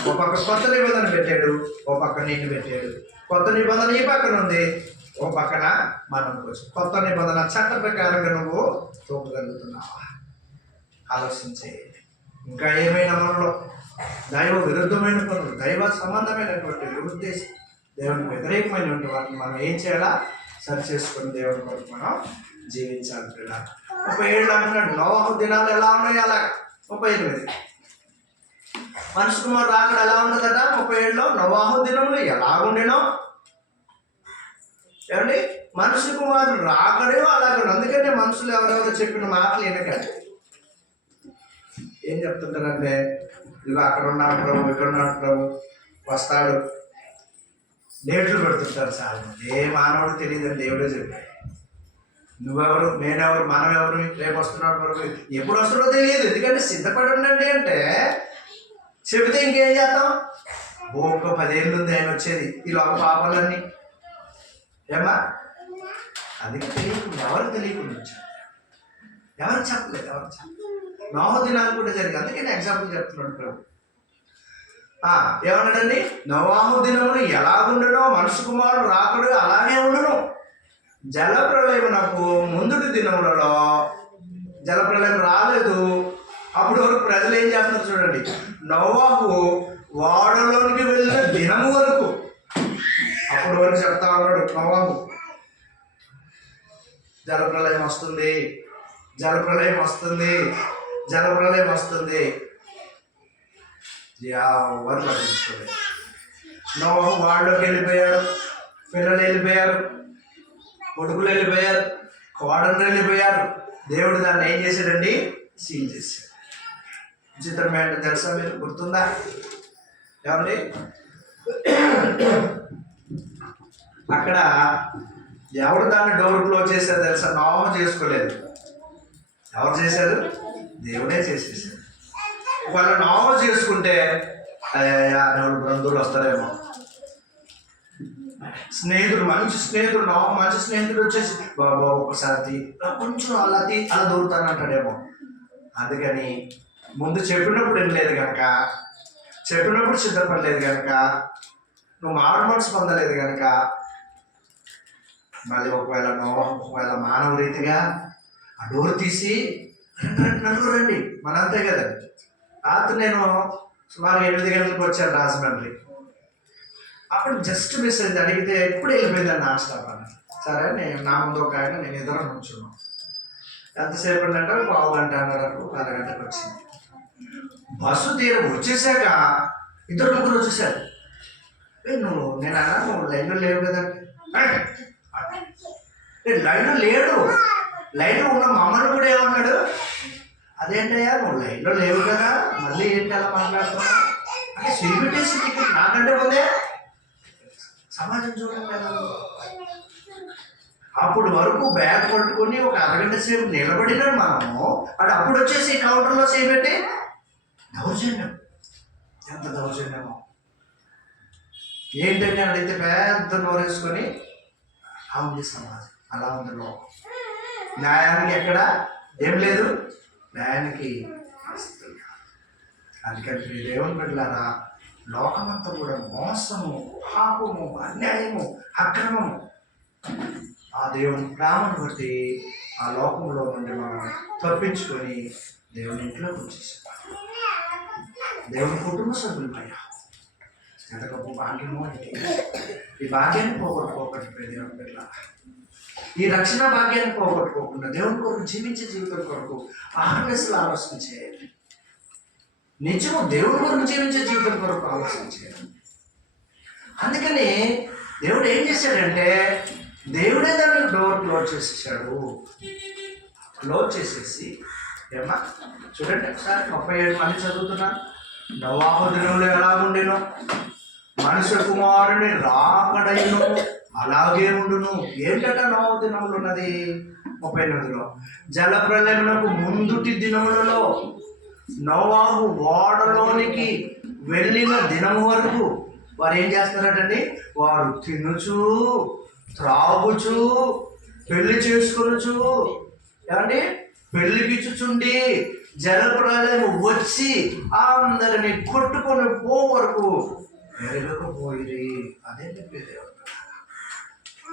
ఒక పక్క కొత్త నిబంధన పెట్టాడు, ఓ పక్క నీళ్ళు పెట్టాడు. కొత్త నిబంధన ఈ పక్కన ఉంది, ఓ పక్కన మనం కోసం కొత్త నిబంధన చట్ట ప్రకారంగా నువ్వు తూకగలుగుతున్నావా? ఆలోచించే. ఇంకా ఏమైనా మనలో దైవ విరుద్ధమైన పనులు, దైవ సంబంధమైనటువంటి ఉద్దేశం, దేవునికి వ్యతిరేకమైనటువంటి వాటిని మనం ఏం చేయాలా? సరి చేసుకుని దేవుని కొరకు మనం జీవించాలి. 37 అంటున్నాడు. నోవహు దినాలు ఎలా ఉన్నాయి? అలాగా 38. మనిషి కుమారు రాకడ ఎలా ఉన్నదట? 37లో నోవహు దినములు ఎలాగుండేనో. ఏమండి, మనిషి కుమారుడు రాకడేమో అలాగే. అందుకనే మనుషులు ఎవరెవరో చెప్పిన మాటలు వినకండి. ఏం చెప్తుంటారంటే, ఇదిగో అక్కడ ఉన్నాడు ప్రభు, ఇక్కడ ఉన్నాడు ప్రభు, వస్తాడు, డేట్లు పెడుతుంటారు. చాలా ఏ మానవుడు తెలియదని దేవుడే చెప్పాడు. నువ్వెవరు, నేనెవరు, మనం ఎవరు, రేపు వస్తున్నాడు ప్రభు, ఎప్పుడు వస్తుందో తెలియదు. ఎందుకంటే సిద్ధపడి ఉండండి అంటే చెబితే ఇంకేం చేస్తాం? ఒక్క 10 ఏళ్ళు ఉంది ఆయన వచ్చేది, ఈ లోక పాపాలన్నీ. ఏమా అది తెలియకుండా, ఎవరికి తెలియకుండా వచ్చాడు, ఎవరికి చెప్పలేదు, ఎవరికి చెప్పలేదు. నోహు దినాలు కూడా జరిగింది. అందుకే నేను ఎగ్జాంపుల్ చెప్తున్నాడు ప్రభు. ఏమన్నాడండి? నోవహు దినములు ఎలాగుండనో మనుషు కుమారుడు రాకడు అలాగే ఉండను. జలప్రళయమునకు ముందుటి దినములలో, జలప్రళయం రాలేదు అప్పుడు వరకు ప్రజలు ఏం చేస్తున్నారు చూడండి. నోవహు ఓడలోనికి వెళ్ళిన దినము వరకు, అప్పుడు వరకు చెప్తా ఉన్నాడు నోవహు, జలప్రళయం వస్తుంది, జలప్రళయం వస్తుంది, జలప్రళయం వస్తుంది. ఎవరు పట్టించుకోలేదు. నోవహు వాళ్ళలోకి వెళ్ళిపోయాడు, పిల్లలు వెళ్ళిపోయారు, కొడుకులు వెళ్ళిపోయారు, కోడలు వెళ్ళిపోయారు. దేవుడు దాన్ని ఏం చేశాడండి? సీల్ చేశాడు. విచిత్రం ఏంటో తెలుసా? మీరు గుర్తుందా? ఏమండి, అక్కడ ఎవరు దాన్ని డోర్ క్లోజ్ చేశారు తెలుసా? నోవహు చేసుకోలేదు. ఎవరు చేశారు? దేవుడే చేసేసాడు. వాళ్ళు నోవహు చేసుకుంటే బంధువులు వస్తారేమో, స్నేహితుడు, మంచి స్నేహితుడు, నోవహు మంచి స్నేహితుడు వచ్చేసి బాబా ఒకసారి కొంచెం అలా దూరుతానంటాడేమో. అందుకని ముందు చెప్పినప్పుడు వినలేదు కనుక, చెప్పినప్పుడు సిద్ధపడలేదు కనుక, నువ్వు మారు మనసు పొందలేదు కనుక, మళ్ళీ ఒకవేళ మానవ రీతిగా ఆ డోర్ తీసి నలుగురు రండి, మన అంతే కదండి. రాత్రి నేను సుమారు 8 గంటలకు వచ్చాను రాజమండ్రి. అప్పుడు జస్ట్ మిస్ అయింది. అడిగితే ఎప్పుడు వెళ్ళిపోయిందని నాన్ స్టాప్ అని. సరే, నా ముందు ఒక ఆయన, నేను ఇద్దరం నుంచున్నాం. ఎంతసేపు అంటే 1/2 గంట, అరగంటకు వచ్చింది. బస్సు తీరం వచ్చేసాక 2-3 వచ్చేసారు. నేను అన్నా, నువ్వు లైన్లో లేవు కదండి. లైన్లో లేడు, లైన్లో ఉన్న మమ్మల్ని కూడా ఏమన్నాడు, అదేంటయ్యా నువ్వు లైన్లో లేవు కదా, మళ్ళీ ఏంటి అలా మాట్లాడుతున్నావు అంటే సెలబ్రిటీస్ టికెట్ నాకంటే ముందే. సమాజం చూడండి. అప్పుడు వరకు బ్యాగ్ పట్టుకొని ఒక అరగంట సేపు నిలబడినాడు మనము, వాడు అప్పుడు వచ్చేసి కౌంటర్లో చేపెట్టి దౌర్జన్యం. ఎంత దౌర్జన్యమో ఏంటంటే అడిగితే పెద్ద నోరేసుకొని అలా ఉంది సమాజం, అలా ఉంది లోకం. న్యాయానికి ఎక్కడ ఏం లేదు, న్యాయానికి అందుకని దేవుని బిడ్డలారా, లోకమంతా కూడా మోసము, పాపము, అన్యాయము, అక్రమము ఆ దేవుని ప్రేమను బట్టి ఆ లోకంలో నుండి మనం తప్పించుకొని దేవుని ఇంట్లోకి వచ్చేసాం. దేవుని కుటుంబ సభ్యులమయ్యా. ఎంత గొప్ప భాగ్యము అంటే ఈ భాగ్యాన్ని పోగొట్టుకోకండి దేవుని బిడ్డ. ఈ రక్షణ భాగ్యాన్ని పోగొట్టుకోకుండా దేవుని కొరకు జీవించే జీవితం కొరకు ఆహ్వానిస్తులు ఆలోచన చేయాలి. నిజము దేవుని కొరకు జీవించే జీవితం కొరకు ఆలోచన చేయాలి. అందుకని దేవుడు ఏం చేశాడంటే దేవుడే దాన్ని డోర్ క్లోజ్ చేసేసాడు. క్లోజ్ చేసేసి ఏమా చూడండి ఒకసారి 37 మళ్ళీ చదువుతున్నాను. నోవాహు దినములు ఎలా ఉండేనో మనుష్య కుమారుని రాకడైను అలాగే ఉండును. ఏంటట నోవాహు దినములు ఉన్నది 38లో. జల ప్రళయమునకు ముందుటి దినములలో నోవాహు ఓడలోనికి వెళ్ళిన దినము వరకు వారు ఏం చేస్తున్నారటండి? వారు తినుచు త్రాగుచు పెళ్లి చేసుకొనుచు ఏమండి పెళ్లికిచ్చుచుండి జలప్రలయం వచ్చి అందరిని కొట్టుకొని పో వరకు ఎరగకపోయి. అదే చెప్పేది.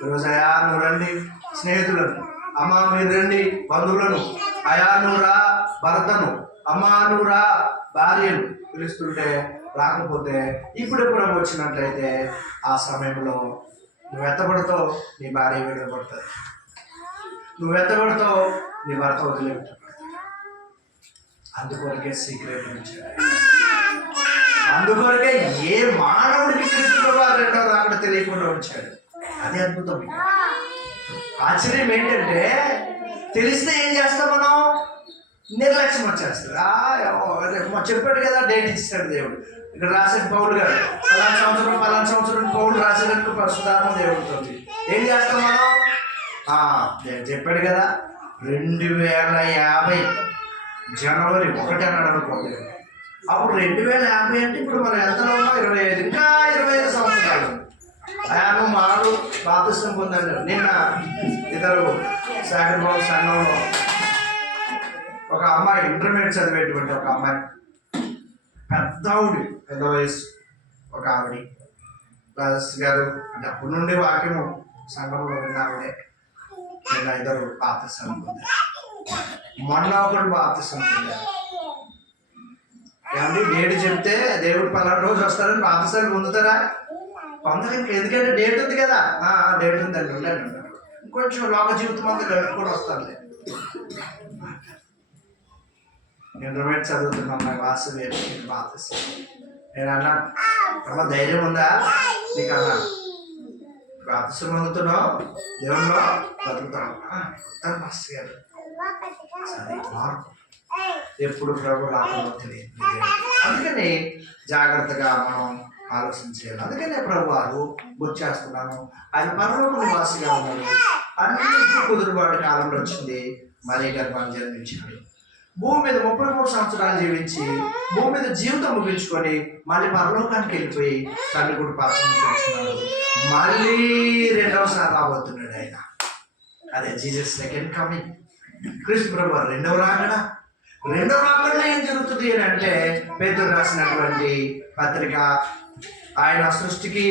ఈరోజు అయా నువ్వు రండి స్నేహితులను, అమ్మ మీరు రండి బంధువులను, అయా నువ్వు రా భర్తను, అమ్మ నువ్వు రా భార్యను పిలుస్తుంటే రాకపోతే ఇప్పుడెప్పుడు వచ్చినట్లయితే ఆ సమయంలో నువ్వు ఎత్తబడతావు, నీ భార్య విడబడుతుంది. నువ్వు ఎత్తబడతావు, నీ భర్త వదిలిపెట్టబడతాడు. అందుకొరకే సీక్రెట్ ఉంచాడు. అందుకొరకే ఏ మానవుడికి క్రీస్తు రెండో రాకడ తెలియకుండా ఉంచాడు. అదే అద్భుతం. ఆశ్చర్యం ఏంటంటే తెలిస్తే ఏం చేస్తాం మనం? నిర్లక్ష్యం వచ్చేస్తుంది. చెప్పాడు కదా, డేట్ ఇచ్చాడు దేవుడు. ఇక్కడ రాసిన పౌలు గారు పలానా సంవత్సరం పౌలు రాసినట్టు పరిశుద్ధాత్మ దేవుడుతుంది. ఏం చేస్తాం మనం? చెప్పాడు కదా 2050 జనవరి 1 అన్నాడు అనుకోండి. అప్పుడు 2050 అంటే ఇప్పుడు మనం ఎంతలో ఉన్నాం? 25. ఇంకా 25 సంవత్సరాలు. ఆయన మారు బాప్తిస్మం పొందాడు. నిన్న ఇద్దరు సాగర్బాబు సంఘంలో ఒక అమ్మాయి ఇంటర్మీడియట్ చదివేటువంటి ఒక అమ్మాయి, పెద్ద వయసు ఒక ఆవిడ రాజస్ గారు అంటే అప్పటి నుండి వాక్యము సంఘంలో విన్న ఆవిడే. నిన్న ఇద్దరు బాప్తిస్మం పొందారు. మొన్న ఒకటి బాప్తిస్మం పొందారు. ఏమండి డేట్ చెప్తే దేవుడు పలానా రోజు వస్తారని బాప్తిస్మం పొందుతారా? పొందలేం. ఎందుకంటే డేట్ ఉంది కదా, డేట్ ఉందండి ఉండండి ఉంటారు. ఇంకొంచెం లోక జీవితం అంతా గడుపుకొని వస్తారులే. ఇంటర్మీడియట్ చదువుతున్నా అమ్మాయి వాసు బాప్తిస్మం. నేను అన్నా అమ్మ ధైర్యం ఉందా నీకు? అన్నా బాప్తిస్మం పొందుతున్నావు, దేవుల్లో బతుకుతావు. మాస్టర్ గారు సరే మార్పు ఎప్పుడు ప్రభు రాకుండా తెలియదు. అందుకని జాగ్రత్తగా మనం ఆలోచించాలి. అందుకనే ప్రభు వారు గుర్చేస్తున్నాను, ఆయన పరలోక నివాసిగా ఉన్నాడు. అన్నింటినీ కుదురుబాటు కాలంలో వచ్చింది, మరీ గర్భాన్ని జన్మించాడు. భూమి మీద 33 సంవత్సరాలు జీవించి భూమి మీద జీవితం ముగించుకొని మళ్ళీ పరలోకానికి వెళ్ళిపోయి తండ్రి కూడా పాత్రను పెంచున్నాడు. మళ్ళీ రెండవసారి రాబోతున్నాడు ఆయన. అదే జీసస్ సెకండ్ కమింగ్. క్రీస్తు ప్రభు రెండవ రాకడలో ఏం జరుగుతుంది అని అంటే పేతురు రాసినటువంటి పత్రిక, ఆయన సృష్టికి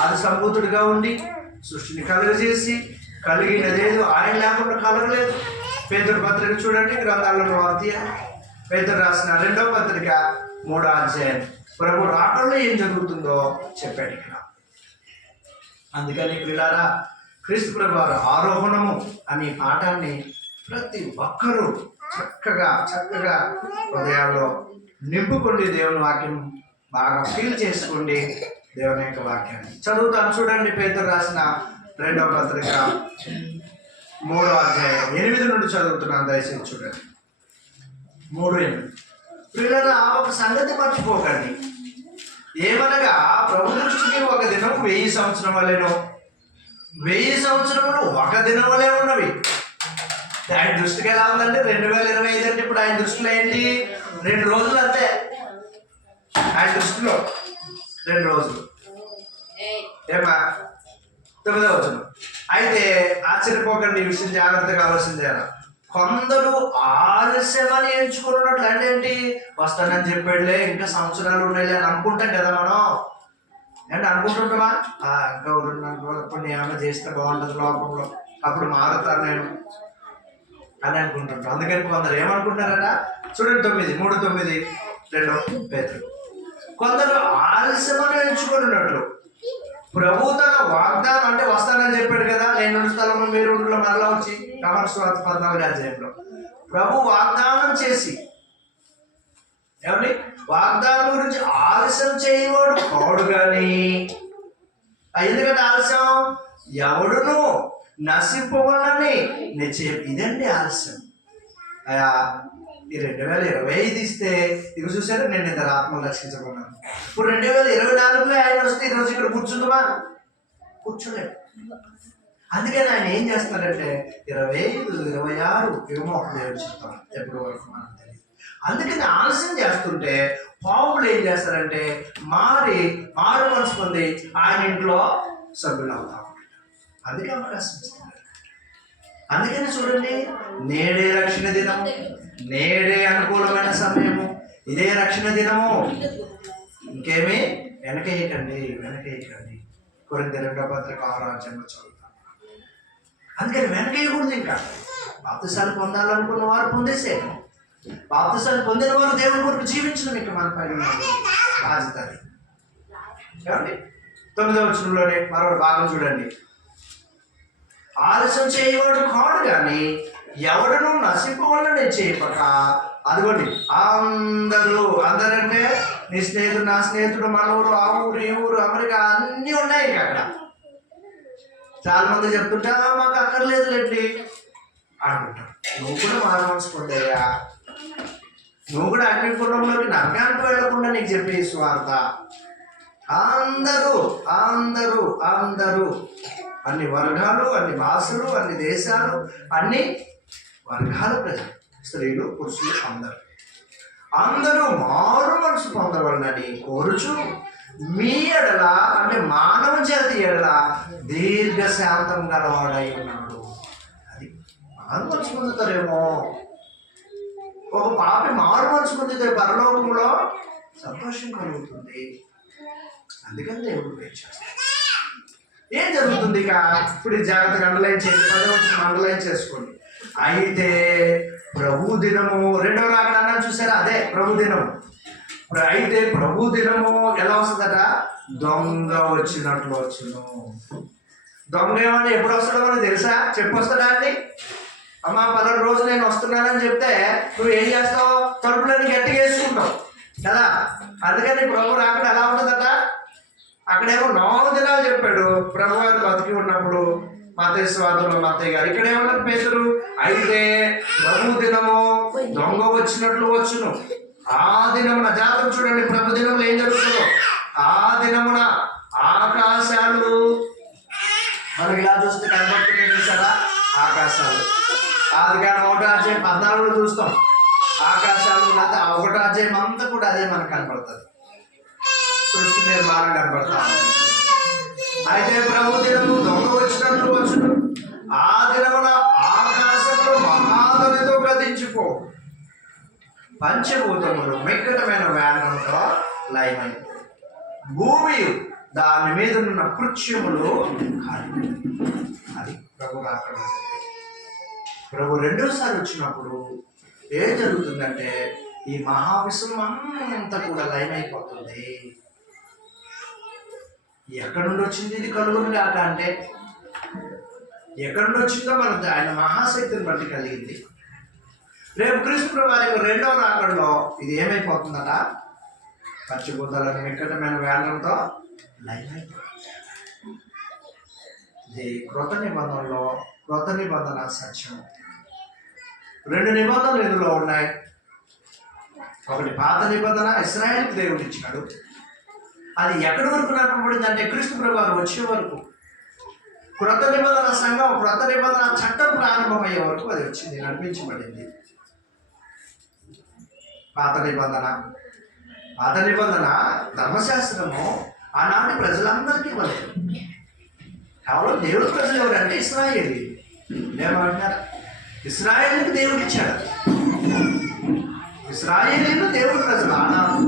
ఆది సంభూతుడిగా ఉండి సృష్టిని కలుగజేసి కలిగినదేదో ఆయన లేకుండా కలగలేదు. పేతురు పత్రిక చూడండి, గ్రంథాలలో పేతురు రాసిన 2వ పత్రిక 3వ అధ్యాయం ప్రభు రాకడలో ఏం జరుగుతుందో చెప్పాడు ఇక్కడ. అందుకని పిల్లారా, క్రీస్తు ప్రభు ఆరోహణము అనే పాఠాన్ని ప్రతి ఒక్కరూ చక్కగా హృదయాల్లో నింపుకోండి. దేవుని వాక్యం బాగా ఫీల్ చేసుకోండి. దేవుని యొక్క వాక్యాన్ని చదువుతాను చూడండి. పేతురు రాసిన 2వ పత్రిక 3వ అధ్యాయం 8 నుండి చదువుతున్నాను, దయచేసి చూడండి. 3:8. పిల్లల ఒక సంగతి మర్చిపోకండి, ఏమనగా ప్రభు దృష్టికి ఒక దినం 1000 సంవత్సరం వలెను, 1000 సంవత్సరములు ఒక దినం వలె ఉన్నవి. ఆయన దృష్టికి ఎలా ఉందంటే 2025 అంటే ఇప్పుడు ఆయన దృష్టిలో ఏంటి? 2 రోజులు అంతే. ఆయన దృష్టిలో 2 రోజులు. ఏమా 9వ వచనం. అయితే ఆశ్చర్యపోకండి, ఈ విషయం జాగ్రత్తగా ఆలోచన చేయాలి. కొందరు ఆలస్యమని ఎంచుకున్నట్లు. అంటే ఏంటి? వస్తానని చెప్పాడులే, ఇంకా సంవత్సరాలు ఉన్నాయిలే అని అనుకుంటాం కదా మనం. అంటే అనుకుంటుంటావా ఇంకా కొన్ని ఏమైనా చేస్తే బాగుంటుంది లోకంలో, అప్పుడు మారుతాను నేను అని అనుకుంటుంటాం. అందుకని కొందరు ఏమనుకుంటారట, చూడండి 3:9 పేతురు, కొందరు ఆలస్యమని ఎంచుకున్నట్లు ప్రభు తన వాగ్దానం, అంటే వస్తానని చెప్పాడు కదా, నేను స్థలంలో మీరు మరలా వచ్చి కమర్స్వార్థ 14వ అధ్యాయంలో ప్రభు వాగ్దానం చేసి, ఏమండి వాగ్దానం గురించి ఆలస్యం చేయవాడు కాడు కానీ, ఎందుకంటే ఆలస్యం ఎవడును నశింపవాలని నిశ్చయం. ఇదండి ఆలస్యం. ఈ 2025 ఇస్తే ఇక చూసారా, నేను ఇద్దరు ఆత్మలు రక్షించబడినాను. ఇప్పుడు 2024లో ఆయన వస్తే ఈరోజు ఇక్కడ కూర్చుందామా? కూర్చోలేదు. అందుకని ఆయన ఏం చేస్తారంటే 25, 26 ఏమో దేవుడు చెప్తాను, ఎప్పటి వరకు మనకు తెలియదు. అందుకని ఆలస్యం చేస్తుంటే పావులు ఏం చేస్తారంటే మారు మనసు పొంది ఆయన ఇంట్లో సభ్యులు అవుతాం. అందుకే అవకాశం ఇస్తున్నారు. అందుకని చూడండి, నేడే రక్షణ దినం, నేడే అనుకూలమైన సమయము, ఇదే రక్షణ దినము. ఇంకేమీ వెనకేయకండి. కొరింథీ 2:6 చదువుతాం. అందుకని వెనకేయకూడదు. ఇంకా బాప్తిసాలు పొందాలనుకున్న వారు పొందేసేయడం, బాప్తిసాలు పొందిన వారు దేవుని కొరకు జీవించడం ఇక మన పైన బాధ్యత. ఏమండి 9వ వచనంలోనే మరో భాగం చూడండి, ఆలస్యం చేయవాడు కాడు కానీ ఎవడను నశింపవాలని చేయపక, అదిగోండి అందరంటే నీ స్నేహితుడు, నా స్నేహితుడు, మన ఊరు, ఆ ఊరు, ఈ ఊరు, అమెరికా అన్నీ ఉన్నాయి. ఇంకా అక్కడ చాలా మంది చెప్తుంటా మాకు అక్కర్లేదులేండి అనుకుంటాం. నువ్వు కూడా మానవలసిపోతాయా, నువ్వు కూడా అగ్ని కుటుంబంలోకి నరకానికి వెళ్ళకుండా నీకు చెప్పే స్వార్థ. అందరూ అన్ని వర్గాలు, అన్ని భాషలు, అన్ని దేశాలు, అన్ని వర్గాల ప్రజలు, స్త్రీలు, పురుషులు అందరూ మారు మనసు పొందవలనని కోరుచు మీ ఎడల, అంటే మానవ జాతి ఎడల దీర్ఘశాంతం గలవాడై ఉన్నాడు. అది మారు మనసు పొందుతారేమో. ఒక పాపి మారు మనసు పొందితే పరలోకంలో సంతోషం కలుగుతుంది. అందుకని దేవుడు వెయిట్ చేస్తాడు. ఏం జరుగుతుంది ఇక? ఇప్పుడు జాగ్రత్తగా అండర్లైన్ చేసుకోండి. అయితే ప్రభు దినము, 2వ రాకడ అన్నాను చూసారా, అదే ప్రభు దినము. అయితే ప్రభు దినము ఎలా వస్తుందట? దొంగ వచ్చినట్లు వచ్చును. దొంగ ఏమని ఎప్పుడు వస్తాడో మనకు తెలుసా? చెప్పొస్తాడా అండి? అమ్మ 10 రోజు నేను వస్తున్నానని చెప్తే నువ్వు ఏం చేస్తావు? తలుపులన్నీ గట్టిగా వేసుకుంటావు కదా. అందుకని ప్రభు రాకడ ఎలా ఉంటుందట? అక్కడేమో 4 దినాలు చెప్పాడు ప్రభు గారు బతికి ఉన్నప్పుడు, మత్తయి సువార్తలో మత్తయి గారు. ఇక్కడ ఏమన్నారు పేతురు? అయితే ప్రభు దినము దొంగ వచ్చినట్లు వచ్చును. ఆ దినమున, జాతకం చూడండి, ప్రభు దినములు ఏం జరుగుతుందో. ఆ దినమున ఆకాశాలు, మనకి ఇలా చూస్తే కనబడుతున్నాయి చూసారా ఆకాశాలు. ఆదికాండం 1:14 చూస్తాం ఆకాశాలు. లేదా 1 అంతా కూడా అదే మనకు కనబడుతుంది, సృష్టి నిర్మాణం కనబడతా. అయితే ప్రభు దినము దొంగ వచ్చినట్లు వచ్చును. ఆ దినమున ఆకాశంలో మహాధనితో గతించిపో, పంచభూతములు మిక్కటమైన వేగంతో లయమైపో, భూమి దాని మీద ఉన్న కృత్యములు కాలి. అది ప్రభు రాకడ. ప్రభు 2వసారి వచ్చినప్పుడు ఏం జరుగుతుందంటే ఈ మహావిశ్వం అంతా కూడా లయమైపోతుంది. ఎక్కడి నుండి వచ్చింది ఇది కలుగును కాక అంటే? ఎక్కడి నుండి వచ్చిందో మనకు ఆయన మహాశక్తిని బట్టి కలిగింది. రేపు క్రీస్తు ప్రభు వారి 2వ రాకడలో ఇది ఏమైపోతుందట? పంచభూతాలను మిక్కటమైన వేగంతో లయమైపోతుంది. ఇది కృత నిబంధనలో, కృత నిబంధన సత్యం. 2 నిబంధనలు ఇందులో ఉన్నాయి. ఒకటి పాత నిబంధన, ఇశ్రాయేలుకి దేవుడు ఇచ్చాడు. అది ఎక్కడి వరకు నడపబడింది అంటే క్రీస్తు ప్రభు వారు వచ్చే వరకు. కృత నిబంధన సంఘం, కృత నిబంధన చట్టం ప్రారంభమయ్యే వరకు అది వచ్చింది, నడిపించబడింది. పాత నిబంధన ధర్మశాస్త్రము ఆనాటి ప్రజలందరికీ ఇవ్వలేదు. కేవలం దేవుడి ప్రజలు ఎవరంటే ఇశ్రాయేలు. ఏమంటున్నారు? ఇశ్రాయేలుకి దేవుడు ఇచ్చాడు. ఇశ్రాయేలీలు దేవుడి ప్రజలు ఆనాడు.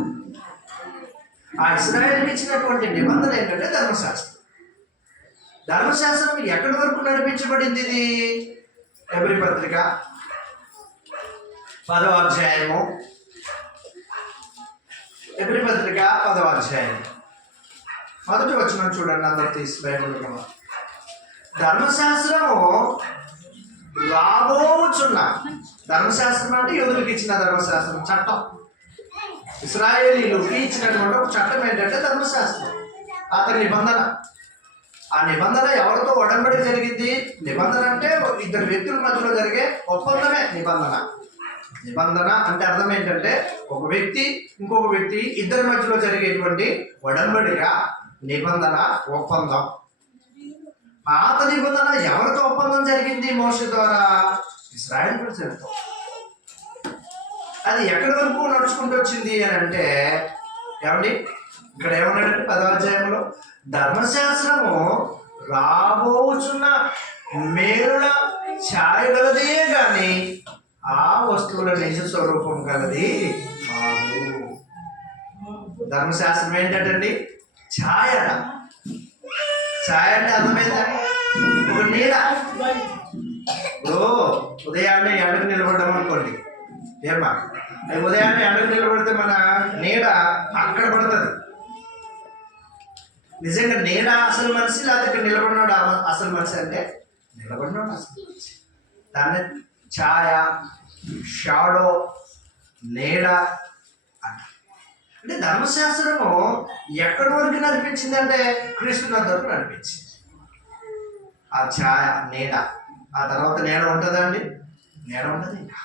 ఆ ఇశ్రాయేలుకి ఇచ్చినటువంటి నిబంధన ఏంటంటే ధర్మశాస్త్రం. ధర్మశాస్త్రం ఎక్కడి వరకు నడిపించబడింది? ఇది హెబ్రీ పత్రిక 10వ అధ్యాయము. హెబ్రీ పత్రిక 10వ అధ్యాయం మొదటి వచనం చూడండి. అందరూ తీసి బైబిల్ ధర్మశాస్త్రము రాబోచున్న, ధర్మశాస్త్రం అంటే యూదులకు ఇచ్చిన ధర్మశాస్త్రం, చట్టం. ఇశ్రాయేలీయులకి ఇచ్చినటువంటి ఒక చట్టం ఏంటంటే ధర్మశాస్త్రం, అతని నిబంధన. ఆ నిబంధన ఎవరితో ఒడంబడి జరిగింది? నిబంధన అంటే ఇద్దరు వ్యక్తుల మధ్యలో జరిగే ఒప్పందమే నిబంధన. నిబంధన అంటే అర్థం ఏంటంటే ఒక వ్యక్తి ఇంకొక వ్యక్తి ఇద్దరి మధ్యలో జరిగేటువంటి ఒడంబడిక నిబంధన, ఒప్పందం. పాత నిబంధన ఎవరితో ఒప్పందం జరిగింది? మోషే ద్వారా ఇశ్రాయేలు ప్రజలతో. అది ఎక్కడి వరకు నడుచుకుంటూ వచ్చింది అని అంటే ఏమండి, ఇక్కడ ఏమన్నాడంటే 10వ అధ్యాయంలో ధర్మశాస్త్రము రాబోచున్న మేలుల ఛాయ గలదే గాని ఆ వస్తువుల నిజ స్వరూపం కలది కాదు. ధర్మశాస్త్రం ఏంటండి? ఛాయ. ఛాయ అంటే అర్థమైందా? ఒక నీడ. ఉదయాన్నే ఎండకు నిలబడ్డాం అనుకోండి, ఏమా ఉదయాన్నే ఎండకు నిలబడితే మన నీడ అక్కడ పడుతుంది. నిజంగా నీడ అసలు మనిషి, లేకపోతే ఇక్కడ నిలబడినాడు అసలు మనిషి అంటే నిలబడినాడు అసలు మనిషి. దాన్ని ఛాయ, షాడో, నీడ అంట. అంటే ధర్మశాస్త్రము ఎక్కడి వరకు నడిపించిందంటే క్రీస్తు వరకు నడిపించింది. ఆ ఛాయ, నీడ. ఆ తర్వాత నీడ ఉంటుందా అండి? నీడ ఉంటుంది. ఇంకా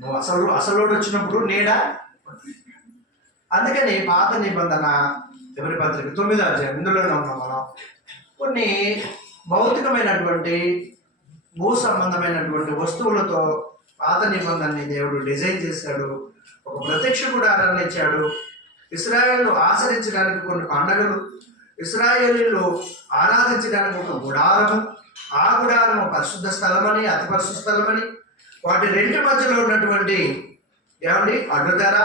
నువ్వు అసలు వచ్చినప్పుడు నీడ. అందుకని పాత నిబంధన హెబ్రీ పత్రిక 9వ అధ్యాయం ఇందులోనే ఉన్నాం మనం. కొన్ని భౌతికమైనటువంటి భూ సంబంధమైనటువంటి వస్తువులతో పాత నిబంధనని దేవుడు డిజైన్ చేశాడు. ఒక ప్రత్యక్ష గుడారాన్ని ఇచ్చాడు. ఇశ్రాయేలు ఆచరించడానికి కొన్ని పండగలు, ఇశ్రాయేలీలు ఆరాధించడానికి ఒక గుడారము, ఆ గుడారము పరిశుద్ధ స్థలమని, అతి పరిశుద్ధ స్థలమని, వాటి రెండు మధ్యలో ఉన్నటువంటి ఏమండి అడ్డుధర,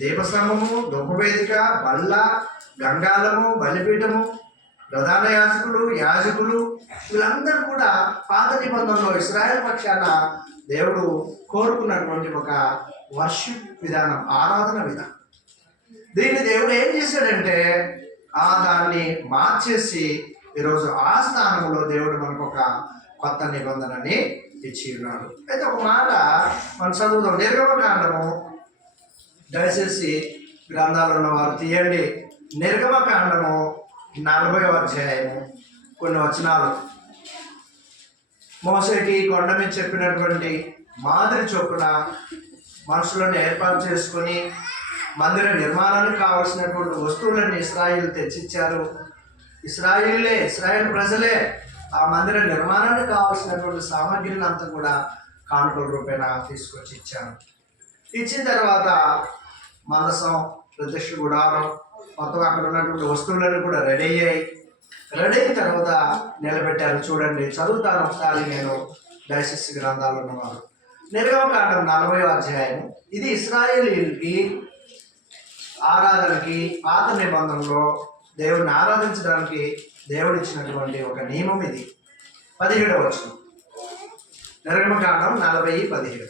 దీపస్తంభము, ధూపవేదిక, బల్ల, గంగాలము, బలిపీఠము, ప్రధాన యాజకులు వీళ్ళందరూ కూడా పాత నిబంధనలో ఇశ్రాయేల్ పక్షాన దేవుడు కోరుకున్నటువంటి ఒక వర్షిప్ విధానం, ఆరాధన విధానం. దీన్ని దేవుడు ఏం చేశాడంటే దాన్ని మార్చేసి ఈరోజు ఆ స్థానంలో దేవుడు మనకు ఒక కొత్త నిబంధనని ఇచ్చి ఉన్నాడు. అయితే ఒక మాట మనం చదువుదాం. నిర్గమకాండము, దయచేసి గ్రంథాలు ఉన్నవారు తీయండి. నిర్గమకాండము 40వ అధ్యాయము కొన్ని వచనాలు. మోసేకి కొండ మీద చెప్పినటువంటి మాదిరి చొప్పున మనుషులను ఏర్పాటు చేసుకొని మందిర నిర్మాణానికి కావలసినటువంటి వస్తువులన్నీ ఇశ్రాయేలు తెచ్చిచ్చారు. ఇశ్రాయేల్ ప్రజలే ఆ మందిర నిర్మాణానికి కావాల్సినటువంటి సామగ్రిని అంతా కూడా కానుకల రూపేణ తీసుకొచ్చి ఇచ్చారు. ఇచ్చిన తర్వాత మందసం, ప్రత్యక్ష గుడారం, మొత్తం అక్కడ ఉన్నటువంటి వస్తువులను కూడా రెడీ అయ్యాయి. రెడీ అయిన తర్వాత నిలబెట్టారు. చూడండి, చదువుతాను ఒకసారి నేను, దయచేసి గ్రంథాలు ఉన్నవారు. నిర్గమకాండం 40వ అధ్యాయం. ఇది ఇశ్రాయేలీయులకి ఆరాధనకి పాత నిబంధనలో దేవుడిని ఆరాధించడానికి దేవుడు ఇచ్చినటువంటి ఒక నియమం. ఇది 17వ వచనం. నిర్గమకాండం 40:17.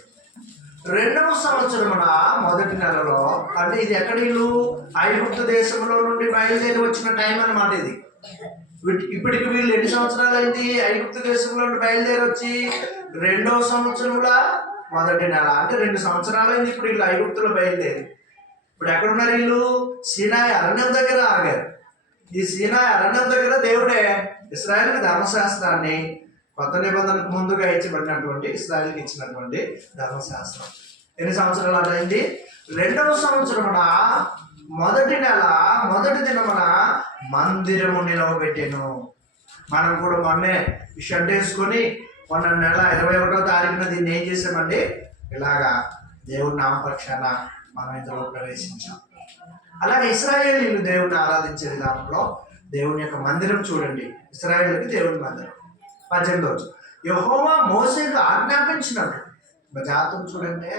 2వ సంవత్సరమున మొదటి నెలలో, అంటే ఇది ఎక్కడ? వీళ్ళు ఐగుప్తు దేశంలో నుండి బయలుదేరి వచ్చిన టైం అన్నమాట ఇది. ఇప్పటికి వీళ్ళు ఎన్ని సంవత్సరాలు అయింది? ఐగుప్తు దేశంలో నుండి బయలుదేరి వచ్చి 2వ సంవత్సరంలో మొదటి నెల, అంటే 2 సంవత్సరాలు అయింది ఇప్పుడు వీళ్ళు ఐగుప్తులో బయలుదేరి. ఇప్పుడు ఎక్కడున్నారు వీళ్ళు? సీనాయి అరణ్యం దగ్గర ఆగారు. ఈ సీనాయి అరణ్యం దగ్గర దేవుడే ఇశ్రాయేలుకి ధర్మశాస్త్రాన్ని, కొత్త నిబంధనకు ముందుగా ఇచ్చబడినటువంటి ఇశ్రాయేలుకి ఇచ్చినటువంటి ధర్మశాస్త్రం ఎన్ని సంవత్సరాలు అయింది? 2వ సంవత్సరమున మొదటి నెల మొదటి దినమున మందిరము నిలవబెట్టాను. మనం కూడా మొన్నే షెడ్ వేసుకొని మొన్న నెల 21వ తారీఖున దీన్ని ఏం చేసామండి? ఇలాగా దేవుడి నామపక్షాన మనం ఇందులో ప్రవేశించాం. అలాగే ఇశ్రాయేలీయులు దేవుడిని ఆరాధించే విధానంలో దేవుని యొక్క మందిరం చూడండి. ఇశ్రాయేలుకి దేవుని మందిరం 18వ రోజు యెహోవా మోసేకు ఆజ్ఞాపించినట్టు జాతం చూడండి.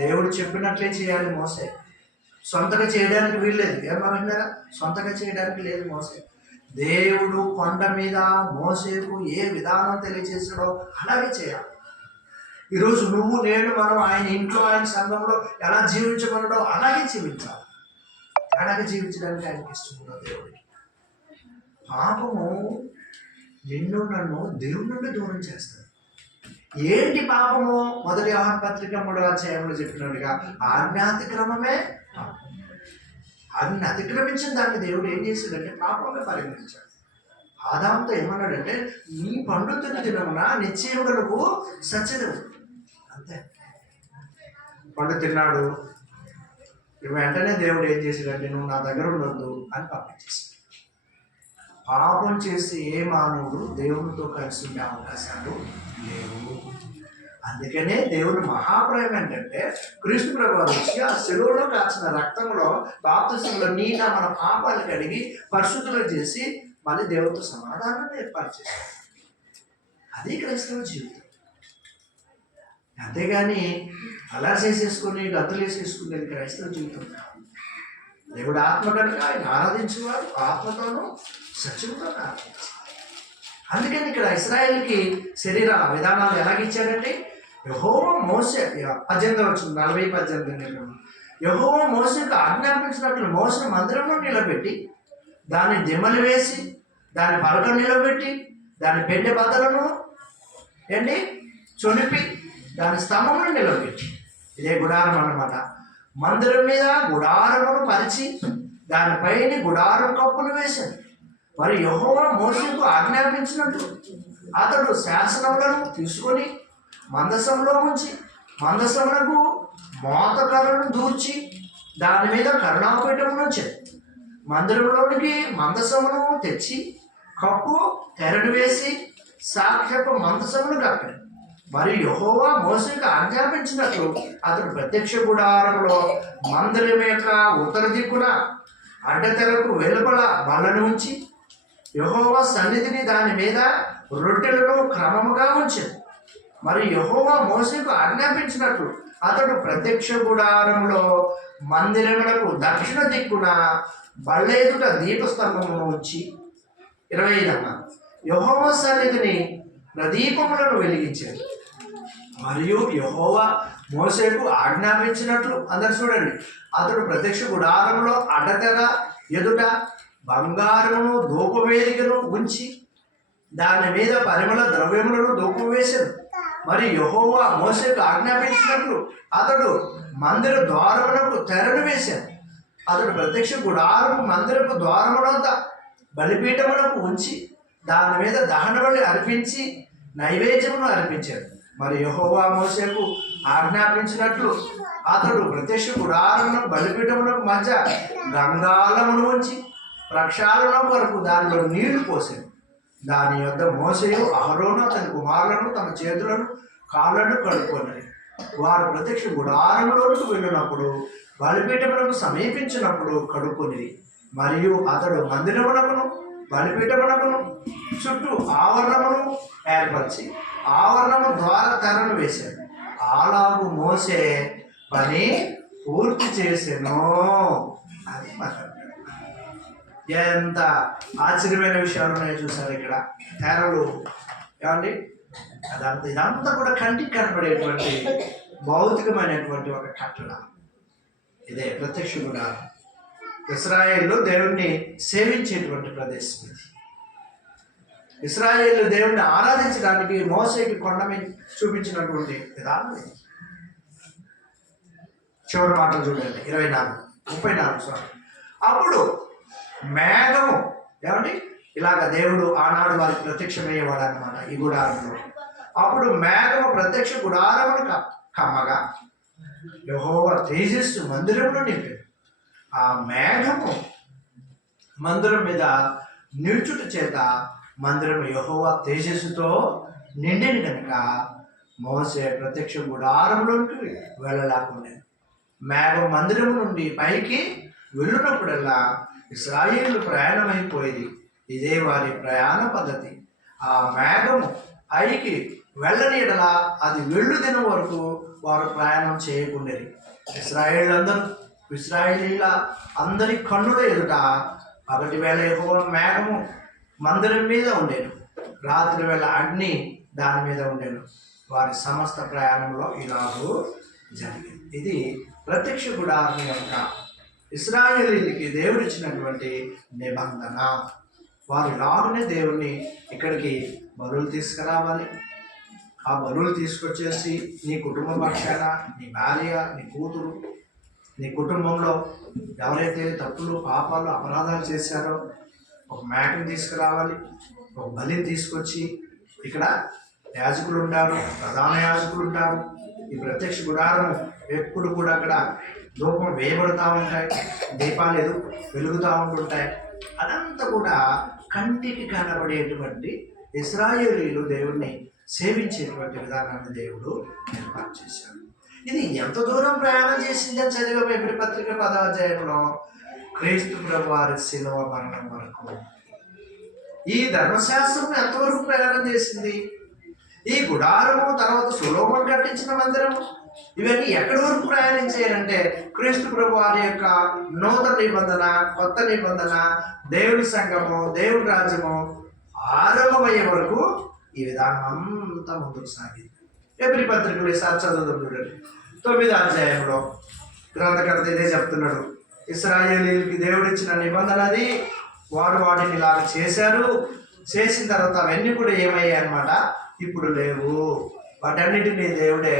దేవుడు చెప్పినట్లే చేయాలి మోసే. సొంతగా చేయడానికి వీల్లేదు. ఏమన్నారా? సొంతగా చేయడానికి లేదు మోసే. దేవుడు కొండ మీద మోసేకు ఏ విధానం తెలియజేసాడో అలాగే చేయాలి. ఈరోజు నువ్వు నేను మనం ఆయన ఇంట్లో ఆయన సంఘంలో ఎలా జీవించమన్నాడో అలాగే జీవించాలి. అలాగే జీవించడానికి ఆయనకి ఇష్టం కూడా దేవుడికి. పాపము నిన్ను నన్ను దేవుడి నుండి దూరం చేస్తుంది. ఏంటి పాపము? మొదటి యోహాను పత్రిక 3వ అధ్యాయంలో చెప్పినట్టుగా ఆజ్ఞాతిక్రమమే పాపం. ఆజ్ఞ అతిక్రమించిన దాన్ని దేవుడు ఏం చేశాడంటే పాపంగా పరిగణించాడు. ఆదాముతో ఏమన్నాడంటే, నీ పండు తినమున నిశ్చయములకు సత్యదేవు. అంతే. పండు తిన్నాడు. వెంటనే దేవుడు ఏం చేశాడంటే, నువ్వు నా దగ్గర ఉండొద్దు అని పంపించేశాడు. పాపం చేసి ఏ మానవుడు దేవునితో కలిసి ఉండే అవకాశాలు లేవు. అందుకనే దేవుని మహాప్రయం ఏంటంటే, కృష్ణ ప్రభు వచ్చి ఆ శిలువలో కాచిన రక్తంలో బాప్తిసంలో నీన మన పాపాలు కడిగి పరిశుద్ధులు చేసి మళ్ళీ దేవుడితో సమాధానాన్ని ఏర్పాటు చేశాడు. అది క్రైస్తవ జీవితం. అంతేగాని అలా చేసేసుకుని గంతులు వేసేసుకునేది క్రైస్తవ జీవితం. దేవుడు ఆత్మ కనుక ఆయన ఆరాధించేవారు ఆత్మతోనూ సత్యంతోనూ ఆరాధించారు. అందుకని ఇక్కడ ఇశ్రాయేలుకి శరీర విధానాలు ఎలాగిచ్చాడంటే, యెహోవా మోసే 18 వచ్చింది 40-18 యెహోవా మోసేకు ఆజ్ఞాపించినట్లు మోసే మందిరంలో నిలబెట్టి దాన్ని దిమ్మలు వేసి దాని పలక నిలబెట్టి దాని పెండె బద్దలను చొనిపి దాని స్తంభమును నిలబెట్టి, ఇదే గుడారం అన్నమాట. మందిరం మీద గుడారమును పరిచి దానిపైన గుడారం కప్పులు వేశాడు. మరి యెహోవా మోసేకు ఆజ్ఞాపించినట్టు అతడు శాసనములను తీసుకొని మందసంలో ఉంచి మందసమునకు మోతకర్రను దూర్చి దాని మీద కరుణాపీఠమును ఉంచాడు. మందిరంలోనికి మందసమును తెచ్చి కప్పు తెరడు వేసి సాక్ష్యపు మందసమును కప్పాడు. మరి యెహోవా మోసేకు ఆజ్ఞాపించినట్లు అతడు ప్రత్యక్ష గుడారంలో మందిరం యొక్క ఉత్తర దిక్కున అడ్డతెరకు వెలుపల బల్లను ఉంచి యెహోవా సన్నిధిని దాని మీద రొట్టెలను క్రమముగా ఉంచాడు. మరి యెహోవా మోసేకు ఆజ్ఞాపించినట్లు అతడు ప్రత్యక్ష గుడారంలో మందిరములకు దక్షిణ దిక్కున బల్ల ఎదుట దీపస్తంభమును ఉంచి 25 యెహోవా సన్నిధిని ప్రదీపములను వెలిగించాడు. మరియు యెహోవా మోసేకు ఆజ్ఞాపించినట్లు అందరు చూడండి, అతడు ప్రత్యక్ష గుడారంలో అడ్డతెర ఎదుట బంగారమును ధూపవేదికను ఉంచి దాని మీద పరిమళ ద్రవ్యములను ధూపం వేశాడు. మరి యెహోవా మోసేకు ఆజ్ఞాపించినట్లు అతడు మందిర ద్వారమునకు తెరను వేశాడు. అతడు ప్రత్యక్ష గుడారము మందిరపు ద్వారమునంత బలిపీఠమునకు ఉంచి దాని మీద దహన బలి అర్పించి నైవేద్యమును అర్పించాడు. మరి యెహోవా మోసేకు ఆజ్ఞాపించినట్లు అతడు ప్రత్యక్ష గుడారమును బలిపీఠమునకు మధ్య గంగాళమును ఉంచి ప్రక్షాళన వరకు దానిలో నీళ్లు పోసాడు. దాని యొద్ద మోసేయు అహరోను అతని కుమారులను తమ చేతులను కాళ్ళను కడుక్కొన్నారు. వారు ప్రత్యక్ష గుడారములోకి వెళ్ళినప్పుడు బలిపీఠమునకు సమీపించినప్పుడు కడుక్కొని, మరియు అతడు మందిరమునకును బలిపీఠమునకును చుట్టూ ఆవరణమును ఏర్పరిచి ఆవరణము ద్వారా తెరను వేశాడు. అలాగు మోసే పని పూర్తి చేసెను. అది మాట్లాడు. ఎంత ఆశ్చర్యమైన విషయాలు ఉన్నాయో చూసారు ఇక్కడ. తెరలు ఏమండి, ఇదంతా కూడా కంటికి కనపడేటువంటి భౌతికమైనటువంటి ఒక కట్టడ. ఇదే ప్రత్యక్ష గుడారం. ఇశ్రాయేలు దేవుణ్ణి సేవించేటువంటి ప్రదేశం ఇది. ఇశ్రాయేలు దేవుణ్ణి ఆరాధించడానికి మోసేకి కొండ మీద చూపించినటువంటి విధానం ఇది. చివరి మాటలు చూడండి 34 అప్పుడు మేఘము ఏమండి, ఇలాగ దేవుడు ఆనాడు వారికి ప్రత్యక్షమయ్యేవాడు అన్నమాట ఈ గుడారంలో. అప్పుడు మేఘము ప్రత్యక్ష గుడారమును కమ్మగా యెహోవా తేజస్సు మందిరంలో నింపాడు. ఆ మేఘము మందిరం మీద నిల్చుట చేత మందిరం యెహోవా తేజస్సుతో నిండిన కనుక మోసే ప్రత్యక్ష గుడారంలోకి వెళ్ళలేకుండా మేఘం మందిరం నుండి పైకి వెళ్ళినప్పుడల్లా ఇశ్రాయేలు ప్రయాణమైపోయేది. ఇదే వారి ప్రయాణ పద్ధతి. ఆ మేఘము పైకి వెళ్ళని ఎడల అది వెళ్ళు దినం వరకు వారు ప్రయాణం చేయకుండేది. ఇశ్రాయేళ్ళందరూ ఇశ్రాయేలీయుల అందరి కన్నుల ఎదుట పగటి వేళ యెహోవా మేఘము మందిరం మీద ఉండేను, రాత్రి వేళ అగ్ని దాని మీద ఉండేను. వారి సమస్త ప్రయాణంలో ఇలాగూ జరిగింది. ఇది ప్రత్యక్ష గుడారం యొక్క ఇశ్రాయేలీయులకి దేవుడు ఇచ్చినటువంటి నిబంధన. వారు ఇలాగనే దేవుణ్ణి ఇక్కడికి బలులు తీసుకురావాలి. ఆ బలులు తీసుకొచ్చేసి నీ కుటుంబ పక్షాన నీ భార్య, నీ కూతురు, నీ కుటుంబంలో ఎవరైతే తప్పులు, పాపాలు, అపరాధాలు చేశారో ఒక మేకని తీసుకురావాలి. ఒక బలిని తీసుకొచ్చి ఇక్కడ యాజకులు ఉంటారు, ప్రధాన యాజకులు ఉంటారు. ఈ ప్రత్యక్ష గుడారం ఎప్పుడు కూడా అక్కడ ధూపం వేయబడుతూ ఉంటాయి, దీపాలు వెలుగుతూ ఉంటుంటాయి. అదంతా కూడా కంటికి కనబడేటువంటి ఇశ్రాయేలీయులు దేవుణ్ణి సేవించేటువంటి విధానాన్ని దేవుడు ఏర్పాటు చేశాడు. ఇది ఎంత దూరం ప్రయాణం చేసిందని చదివే ఎబ్రీ పత్రిక 10వ అధ్యాయంలో క్రీస్తు ప్రభు వారి శిలువ మరణం వరకు ఈ ధర్మశాస్త్రం ఎంతవరకు ప్రయాణం చేసింది? ఈ గుడారము, తర్వాత సొలొమోను కట్టించిన మందిరము, ఇవన్నీ ఎక్కడి వరకు ప్రయాణించాయంటే క్రీస్తు ప్రభు వారి యొక్క నూతన నిబంధన, కొత్త నిబంధన, దేవుని సంఘము, దేవుని రాజ్యము ఆరంభమయ్యే వరకు ఈ విధానం అంతా ముందుకు సాగింది. ఎబ్రీ పత్రికలు ఈసారి చదువుదాం చూడండి. 9వ అధ్యాయంలో గ్రంథకర్త ఇదే చెప్తున్నాడు. ఇశ్రాయేలీయులకి దేవుడిచ్చిన నిబంధన అది, వాటిని ఇలా చేశారు. చేసిన తర్వాత అవన్నీ కూడా ఏమయ్యాయి అన్నమాట, ఇప్పుడు లేవు. వాటన్నిటినీ దేవుడే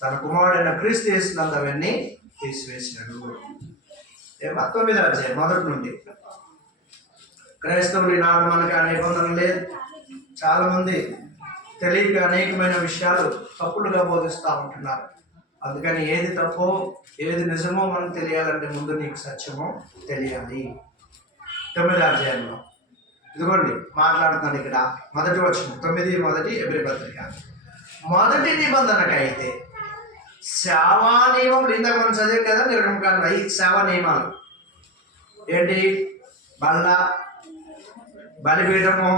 తన కుమారుడైన క్రీస్తు యేసునందు అవన్నీ తీసివేసినాడు. 9వ అధ్యాయం మొదటి నుండి. క్రైస్తవులు ఈనాడు మనకు ఆ నిబంధన లేదు. చాలామంది తెలియక అనేకమైన విషయాలు తప్పులుగా బోధిస్తూ ఉంటున్నారు. అందుకని ఏది తప్పో ఏది నిజమో మనకు తెలియాలంటే ముందు నీకు సత్యమో తెలియాలి. 9వ అధ్యాయంలో ఇదిగోండి మాట్లాడుతున్నాను ఇక్కడ. మొదటి వచనం 9 ఎబ్రీ పత్రిక. మొదటి నిబంధనకైతే సేవా నియమములు, ఇందాక మనం చదివాం కదా నిర్గమకాండ, ఈ సేవా నియమాలు ఏంటి? బలిపీఠము,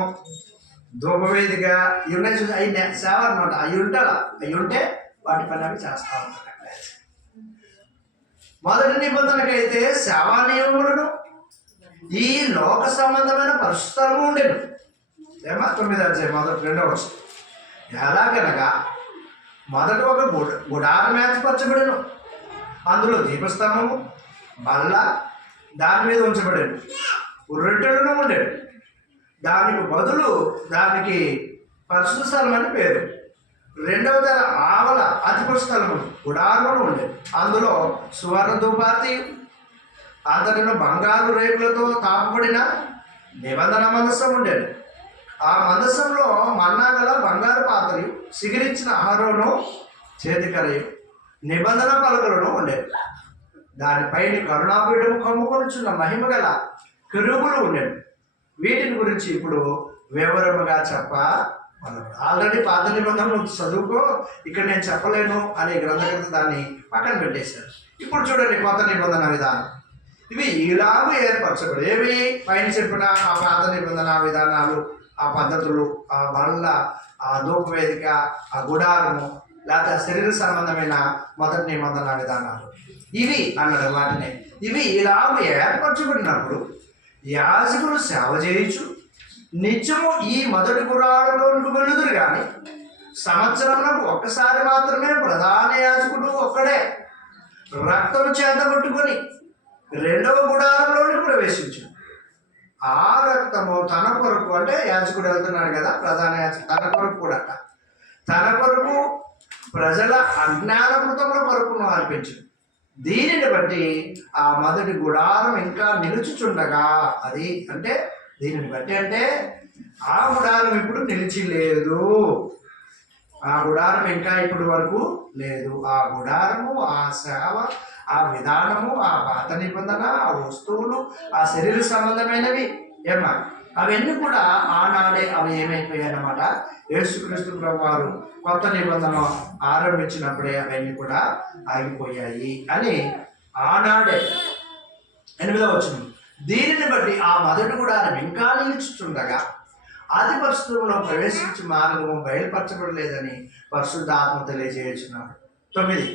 ధూపవేదిక, ఇవి ఉన్నాయి చూసి అవి సేవ అనమాట. అవి ఉంటే వాటి పని అవి చేస్తూ ఉంటారు. మొదటి నిబంధనకైతే సేవా నియమములను ఈ లోక సంబంధమైన పరిశుద్ధము ఉండేను. 9వ అధ్యాయం మొదటి 2వ వచనం. ఎలాగనగా మొదట ఒక గుడారం ఏర్పరచబడెను, అందులో దీపస్తంభము, బల్ల దాని మీద ఉంచబడేను, రొట్టెలను ఉండేది. దానికి బదులు దానికి పరిశుద్ధ స్థలం అని పేరు. 2వ ధర ఆవల అతి స్థలము గుడారంలో ఉండేది. అందులో సువర్ణ ధూపార్తి, అతడిలో బంగారు రేకులతో తాపబడిన నిబంధన మందసం ఉండేది. ఆ మందసంలో మన్నా గల బంగారు పాత్రలు, సిగిరిచ్చిన ఆహారంలో చేతికరయు, నిబంధన పలకలను ఉండేది. దానిపైన కరుణాపీఠము కమ్ముకొనుచున్న మహిమ గల కెరూబులు ఉండేవి. వీటిని గురించి ఇప్పుడు వివరముగా ఆల్రెడీ పాత నిబంధనలు చదువుకో, ఇక్కడ నేను చెప్పలేను అనే గ్రంథకర్త దాన్ని పక్కన పెట్టేశారు. ఇప్పుడు చూడండి కొత్త నిబంధన విధానం. ఇవి ఇలాగూ ఏర్పరచబడి, ఏవి పైన చెప్పిన ఆ పాత నిబంధన విధానాలు, ఆ పద్ధతులు, ఆ బల్ల, ఆ ధూపవేదిక, ఆ గుడారము, లేకపోతే శరీర సంబంధమైన మొదటి నిబంధన విధానాలు, ఇవి అన్నాడు వాటిని. ఇవి ఇలాగూ ఏర్పరచబడినప్పుడు యాజకులు సేవ చేయొచ్చు, నిత్యము ఈ మొదటి గుడారంలోనికి వెళ్ళుదురు. కానీ సంవత్సరంలో ఒక్కసారి మాత్రమే ప్రధాన యాజకుడు ఒక్కడే రక్తము చేత పట్టుకొని 2వ గుడారంలోనికి ప్రవేశించు. ఆ రక్తము తన కొరకు, అంటే యాజకుడు వెళ్తున్నాడు కదా ప్రధాన యాజకుడు, తన కొరకు కూడా తన కొరకు ప్రజల అజ్ఞానకృతముల కొరకు అర్పించు. దీనిని బట్టి ఆ మొదటి గుడారం ఇంకా నిలుచుచుండగా, అది అంటే దీనిని బట్టి అంటే ఆ గుడారం ఇప్పుడు నిలిచి లేదు. ఆ గుడారం ఇంకా ఇప్పటి వరకు లేదు. ఆ గుడారము, ఆ సేవ, ఆ విధానము, ఆ పాత నిబంధన, ఆ వస్తువులు, ఆ శరీర సంబంధమైనవి అవన్నీ కూడా ఆనాడే అవి ఏమైపోయాయి అన్నమాట. యేసుక్రీస్తు ప్రభు వారు కొత్త నిబంధన ఆరంభించినప్పుడే అవన్నీ కూడా ఆగిపోయాయి అని ఆనాడే. 8వ వచనం. దీనిని బట్టి ఆ మొదటి గుడారం ఇంకా నిలుచుచుండగా ఆది పరిశుద్ధంలో ప్రవేశించి మార్గము బయలుపరచబడలేదని పరిశుద్ధ ఆత్మ తెలియజేయుచున్నాడు. 9.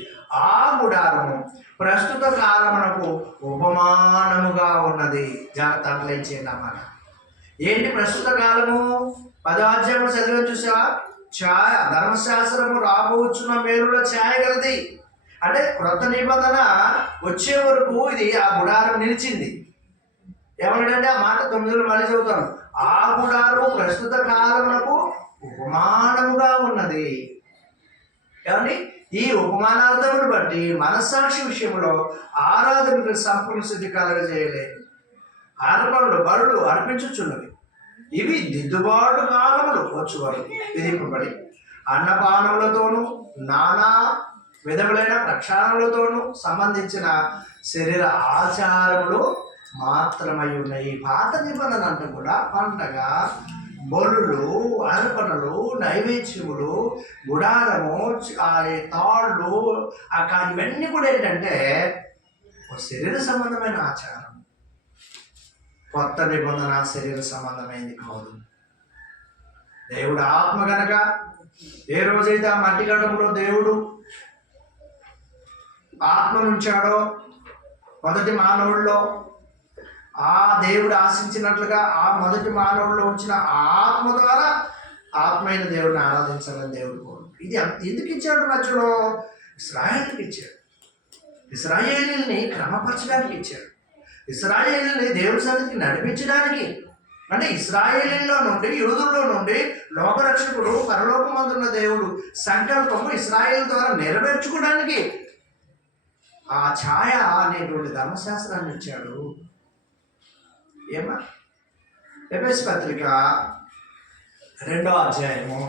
ఆ గుడారము ప్రస్తుత కాలమునకు ఉపమానముగా ఉన్నది. జాగ్రత్త అండర్లైన్ చేయండి అన్నమాట. ఏంటి ప్రస్తుత కాలము? 10వ అధ్యాయం చదివి చూసావా? ఛాయ, ధర్మశాస్త్రము రాబోచున్న మేలుల ఛాయ గలది. అంటే క్రొత్త నిబంధన వచ్చే వరకు ఇది ఆ గుడారం నిలిచింది. ఏమన్నాడంటే ఆ మాట 9లో మళ్ళీ చదువుతాను. ఆ గుడారం ప్రస్తుత కాలమునకు ఉపమానముగా ఉన్నది. ఏమండి? ఈ ఉపమానార్థమును బట్టి మనస్సాక్షి విషయంలో ఆరాధనకు సంపూర్ణ సిద్ధి కలగజేయలేదు. అర్పణలు బలులు అర్పించుచున్నవి. ఇవి దిద్దుబాటు కాలములు వచ్చు వరకు విధింపబడి అన్నపానములతోనూ నానా విధములైన ప్రక్షాళనలతోనూ సంబంధించిన శరీర ఆచారములు మాత్రమై ఉన్నాయి. పాత నిబంధన అంటే కూడా పండగ, బలులు, అర్పణలు, నైవేద్యములు, గుడారము, తాళ్ళు, ఇవన్నీ కూడా ఏంటంటే శరీర సంబంధమైన ఆచారం. కొత్త నిబంధన శరీర సంబంధమైంది కాదు. దేవుడు ఆత్మ గనక ఏ రోజైతే ఆ మట్టి గడ్డంలో దేవుడు ఆత్మనుంచాడో మొదటి మానవుల్లో, ఆ దేవుడు ఆశించినట్లుగా ఆ మొదటి మానవుల్లో ఉంచిన ఆత్మ ద్వారా ఆత్మైన దేవుడిని ఆరాధించాలని దేవుడు కోరు. ఇది ఎందుకు ఇచ్చాడు? మధ్యలో ఇశ్రాయేలుకి ఇచ్చాడు. ఇశ్రాయేలుని క్రమపరచడానికి ఇచ్చాడు. ఇశ్రాయేలుని దేవుడి సన్నిధికి నడిపించడానికి. అంటే ఇశ్రాయేలీలో నుండి, యూదుల్లో నుండి లోకరక్షకుడు పరలోకమందున్న దేవుడు సంకల్పము ఇశ్రాయేలు ద్వారా నెరవేర్చుకోవడానికి ఆ ఛాయ అనేటువంటి ధర్మశాస్త్రాన్ని ఇచ్చాడు. ఏమా? ఎఫెసీ పత్రిక 2వ అధ్యాయము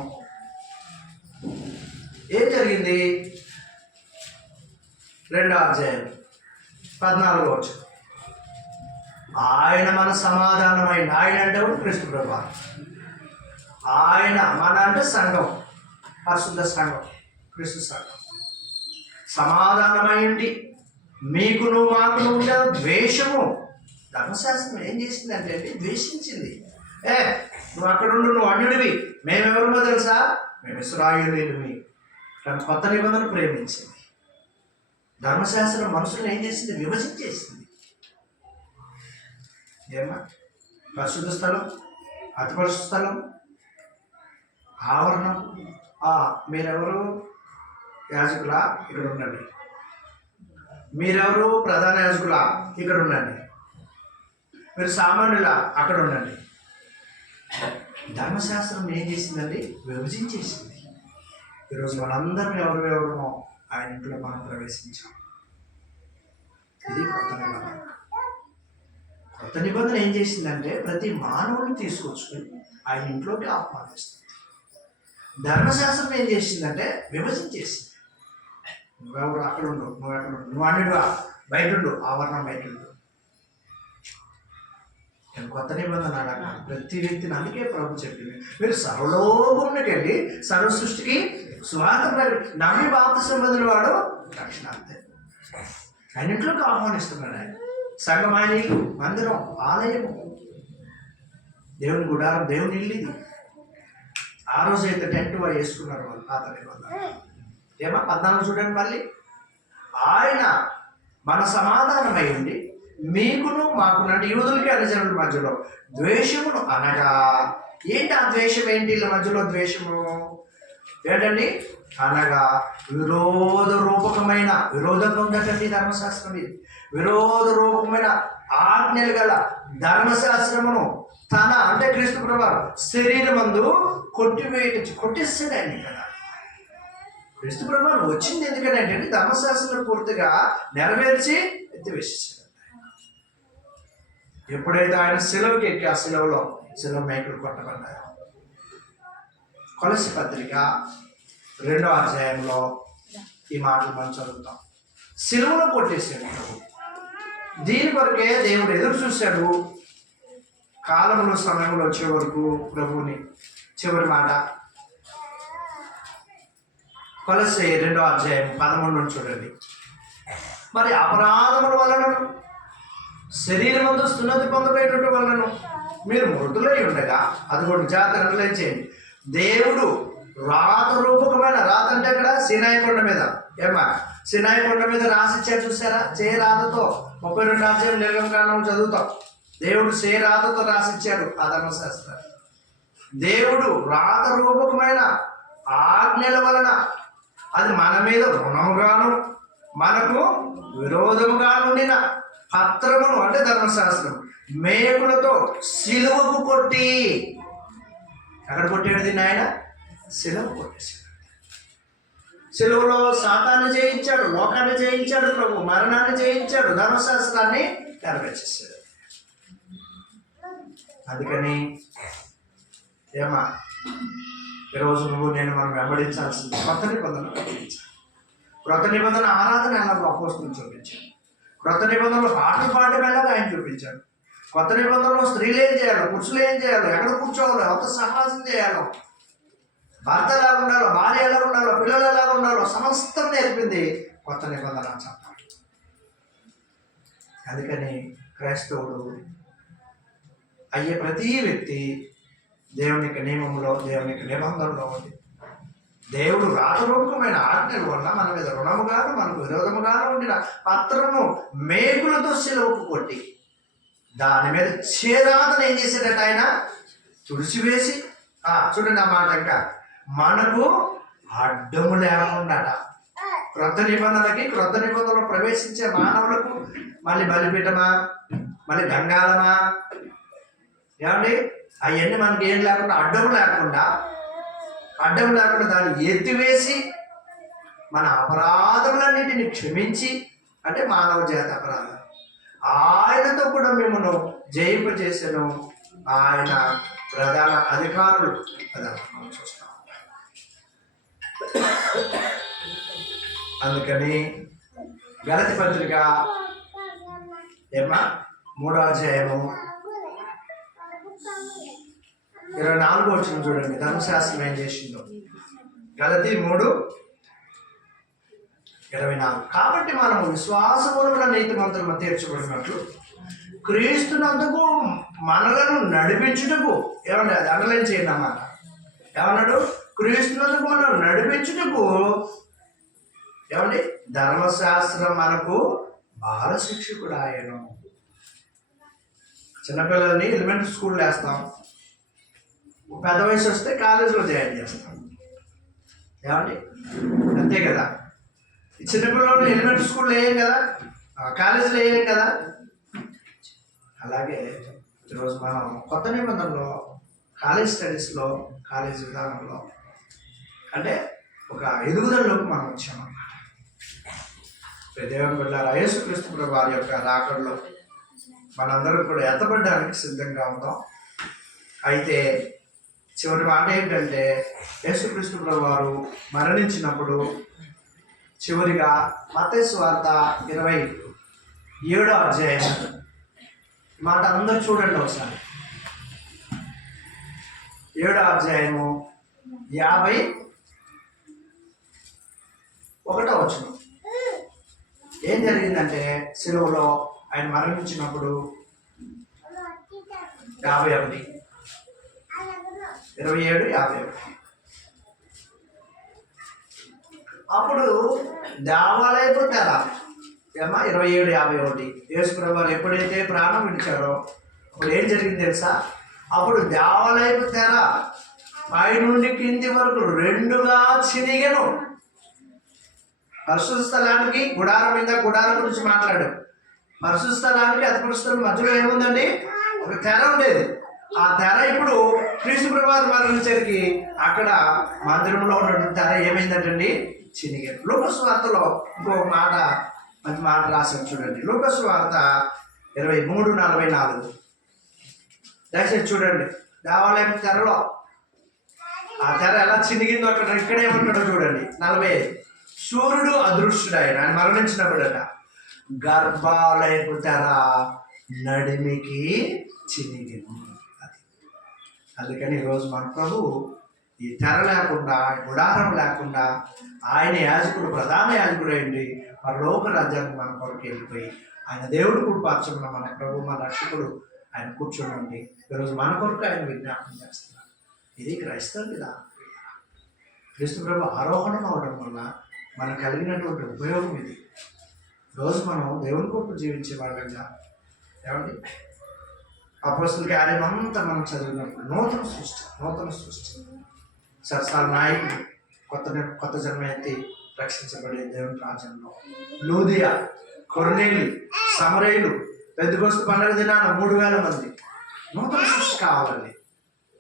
ఏం జరిగింది? 2వ అధ్యాయం 14వ వచనం. ఆయన మన సమాధానమైన, ఆయన అంటే క్రీస్తు ప్రభువు. ఆయన మన అంటే సంఘం, పరిశుద్ధ సంఘం, క్రీస్తు సంఘం. సమాధానమైంది మీకును మాకును ఉండే ద్వేషము. ధర్మశాస్త్రం ఏం చేసిందంటే ద్వేషించింది. నువ్వు అక్కడుండు, నువ్వు అన్యుడివి, మేమెవరమో తెలుసా? మేము ఇశ్రాయేలీయులమి. కానీ కొత్త నిబంధన ప్రేమించింది. ధర్మశాస్త్రం మనుషులను ఏం చేసింది? విభజించేసింది. ఏమా? పరిశుద్ధ స్థలం, అతి పరిశుద్ధ స్థలం, ఆవరణం. మీరెవరు? యాజకులా? ఇక్కడ ఉండండి. మీరెవరు? ప్రధాన యాజకులా? ఇక్కడ ఉండండి. మీరు సామాన్యులా? అక్కడ ఉండండి. ధర్మశాస్త్రం ఏం చేసిందండి? విభజించేసింది. ఈరోజు మనందరం ఎవరెవరమో ఆయన ఇంట్లో మనం ప్రవేశించాం. ఇది కొత్త నిబంధన. కొత్త నిబంధన ఏం చేసిందంటే ప్రతి మానవుని తీసుకొచ్చుకొని ఆయన ఇంట్లోకి ఆహ్వానిస్తుంది. ధర్మశాస్త్రం ఏం చేసిందంటే విభజించేసింది. నువ్వెవరు? అక్కడ ఉండు, నువ్వు ఎక్కడ ఉండు, నువ్వు అన్నిడుగా బయట ఉండు, ఆవరణం బయట ఉండు. నేను కొత్త నిబంధన ప్రతి వ్యక్తిని, అందుకే ప్రభు చెప్పింది, మీరు సర్వలోకంలోకి వెళ్ళి సర్వ సృష్టికి సువార్త నమ్మి బాప్తిసం పొందిన వాడు రక్షణ. అంతే. ఆయన ఇంట్లోకి ఆహ్వానిస్తున్నాడు. ఆయన సంఘం, ఆయన ఇల్లు, మందిరం, ఆలయము, దేవుని గుడారం, దేవుని ఇల్లు ఇది. ఆ రోజు అయితే టెంట్ వేసుకున్నారు వాళ్ళు పాత నిబంధన. ఏమా? 14 చూడండి మళ్ళీ. ఆయన మన సమాధానమై ఉండి మీకును మాకునంటే యూదులకి అన్నజనుల మధ్యలో ద్వేషమును అనగా. ఏంటి ఆ ద్వేషం? ఏంటి వీళ్ళ మధ్యలో ద్వేషము? ఏంటండి? అనగా విరోధ రూపకమైన, విరోధంగా ఉందటండి ధర్మశాస్త్రం. ఇది విరోధ రూపకమైన ఆజ్ఞలు గల ధర్మశాస్త్రమును తన అంటే క్రీస్తు ప్రభువు శరీరమందు కొట్టేస్తాడండి కదా. క్రీస్తు ప్రభువు వచ్చింది ఎందుకంటే ధర్మశాస్త్రం పూర్తిగా నెరవేర్చి ఎత్తివేసేసాడు. ఎప్పుడైతే ఆయన శిలువకి ఎక్కి ఆ శిలువ మేకులు కొట్టబడ్డాయో. కొలస్సీ పత్రిక 2వ అధ్యాయంలో ఈ మాటలు మనం చదువుతాం. శిలువలో కొట్టేసాడు ప్రభు. దీని కొరకే దేవుడు ఎదురు చూశాడు. కాలంలో సమయంలో వచ్చే వరకు ప్రభువుని. చివరి మాట కొలస్సీ 2వ అధ్యాయం 13 నుంచి చూడండి. మరి అపరాధముల వలన శరీరమందు స్తున్నతి పొందబడేటువంటి వలన మీరు మృతులై ఉండగా, అదిగోండి జాగ్రత్తగా చేయండి, దేవుడు రాత రూపకమైన, రాత అంటే అక్కడ సీనాయి కొండ మీద ఏమా సినాయి కొండ మీద రాసిచ్చాడు చూసారా, చేయరాతతో 32 అధ్యాయం నిర్గమకాండం చదువుతాం. దేవుడు చేయరాతతో రాసిచ్చాడు ఆ ధర్మశాస్త్రాన్ని. దేవుడు రాత రూపకమైన ఆజ్ఞల వలన అది మన మీద రుణముగాను మనకు విరోధముగా ఉండిన పత్రమును అంటే ధర్మశాస్త్రం మేకులతో సిలువకు కొట్టి, ఎక్కడ కొట్టాడు దీన్ని ఆయన? సిలువ కొట్టేశాడు. సిలువలో సాతాన్ని జయించాడు, లోకాన్ని జయించాడు ప్రభు, మరణాన్ని జయించాడు, ధర్మశాస్త్రాన్ని నెరవేర్చేశాడు. అందుకని ఏమా ఈరోజు నువ్వు నేను మనం వెంబడించాల్సింది కొత్త నిబంధన వెంబడించాలి. క్రొత్త నిబంధన ఆరాధన ఎలాగో అపోస్తులు చూపించాడు. క్రొత్త నిబంధనలు పాటలు పాడడం ఎలాగో ఆయన చూపించాడు. కొత్త నిబంధనలో స్త్రీలు ఏం చేయాలో, పురుషులు ఏం చేయాలో, ఎక్కడ కూర్చోవాలో, ఎంత సహవాసం చేయాలో, భర్త ఎలా ఉండాలో, భార్య ఎలా ఉండాలో, పిల్లలు ఎలా ఉండాలో సమస్తం నేర్పింది కొత్త నిబంధన చెప్పాలి. అందుకని క్రైస్తవుడు అయ్యే ప్రతి వ్యక్తి దేవుని యొక్క నియమంలో, దేవుని యొక్క నిబంధనలో ఉంది. దేవుడు రాతరూపకమైన ఆజ్ఞల వల్ల మన మీద రుణముగాను మనకు విరోధముగాను ఉండిన పత్రము మేకులతో సిలువకు కొట్టి దాని మీద చేరాతను ఏం చేశాడట ఆయన? తుడిచివేసి, చూడండి ఆ మాట, ఇంకా మనకు అడ్డము లేకుండాట. క్రొత్త నిబంధనలో ప్రవేశించే మానవులకు మళ్ళీ బలిపీఠమా, మళ్ళీ గంగాళమా, ఏమండి అవన్నీ మనకి ఏం లేకుండా అడ్డం లేకుండా దాన్ని ఎత్తివేసి మన అపరాధములన్నిటిని క్షమించి, అంటే మానవ జాతి అపరాధం, ఆయనతో కూడా మిమ్మల్ని జయింపజేసాను ఆయన ప్రధాన అధికారులు. అది మనం చూస్తాం. అందుకని గలతీ పత్రిక 3వ అధ్యాయము 24వ వచనం చూడండి. ధర్మశాస్త్రం ఏం చేసిందో. గలతీ 3:24. కాబట్టి మనము విశ్వాసమూలమున నీతిమంతులను తీర్చబడినట్లు క్రీస్తునందుకు మనలను నడిపించుటకు, ఏమండి అది అండర్లైన్ చేయండి అన్నమాట. ఏమన్నాడు? క్రీస్తునందుకు మనం నడిపించుటకు, ఏమండి ధర్మశాస్త్రం మనకు బాలశిక్షకుడు ఆయను. చిన్నపిల్లల్ని ఎలిమెంటరీ స్కూల్లో వేస్తాం, పెద్ద వయసు వస్తే కాలేజీలో జాయిన్ చేస్తాం, ఏమండి అంతే కదా. చిన్నపిల్లలు ఎలిమెంటరీ స్కూల్లో వేయం కదా, కాలేజీలో వేయం కదా. అలాగే ఈరోజు మనం కొత్త నిబంధనలో కాలేజ్ స్టడీస్లో, కాలేజ్ విధానంలో అంటే ఒక ఎదుగుదలలోకి మనం వచ్చామన్నమాట. దేవుని బిడ్డలారా, యేసుక్రీస్తు ప్రభు వారి యొక్క రాకడలో మనందరం కూడా ఎత్తబడడానికి సిద్ధంగా ఉంటాం. అయితే చివరి మాట ఏంటంటే, యేసుక్రీస్తు ప్రభు వారు మరణించినప్పుడు చివరిగా మత్తయి సువార్త 27వ అధ్యాయం మాట అందరూ చూడండి ఒకసారి. 7వ అధ్యాయము 51వ వచనం. ఏం జరిగిందంటే, సిలువలో ఆయన మరణించినప్పుడు 51, 27, 51. అప్పుడు దేవాలయపు తెర 27, 51. యేసు ప్రభు వారు ఎప్పుడైతే ప్రాణం విడిచారో అప్పుడు ఏం జరిగింది తెలుసా? అప్పుడు దేవాలయపు తెర పైనుండి కింది వరకు 2గా చినిగెను. పరిశుద్ధ స్థలానికి గుడారం మీద, గుడారం గురించి మాట్లాడు. పరిశుద్ధ స్థలానికి అతి పరిశుద్ధ మధ్యలో ఏముందండి? ఒక తెర ఉండేది. ఆ తెర ఇప్పుడు క్రీస్తు ప్రభు వారు మరణించరికి అక్కడ మందిరంలో ఉన్నటువంటి తెర ఏమైందంటండి? చినిగారు. లూకాసు వార్తలో ఇంకొక మాట, మంచి మాట రాశారు చూడండి. లూకాసు వార్త 23:44. దయచేసి చూడండి. దేవాలయం తెరలో ఆ తెర ఎలా చినిగిందో అక్కడ ఇక్కడేమంటాడో చూడండి. 45. సూర్యుడు అదృశ్యుడాయన, ఆయన మరణించినప్పుడట గర్భాలయపు తెర నడిమికి చినిగింది. అందుకని ఈరోజు మన ప్రభు ఈ తెర లేకుండా, గుడారం లేకుండా ఆయన యాజకుడు, ప్రధాన యాజకుడు అయింది పరలోక రాజ్యానికి మన కొరకు వెళ్ళిపోయి ఆయన దేవుడు కుడిపార్చమున మన ప్రభు, మన రక్షకుడు ఆయన కూర్చోండి. ఈరోజు మన కొరకు ఆయన విజ్ఞాపనం చేస్తున్నారు. ఇది క్రైస్తవ విధానం. క్రీస్తు ప్రభు ఆరోహణం అవడం వల్ల మనకు కలిగినటువంటి ఉపయోగం ఇది. రోజు మనం దేవుని కొరకు జీవించే వాళ్ళంగా ఏమండి అపోస్తలుల కార్యం అంతా మనం చదివినప్పుడు నూతన సృష్టి సరసాల నాయకుడు కొత్త జన్మ ఎత్తి రక్షించబడే దేవుని రాజ్యంలో లూదియా, కొర్నేలి, సమరయులు, పెద్దకొస్తు పండుగ దినాన 3000 మంది. నూతన సృష్టి కావాలండి.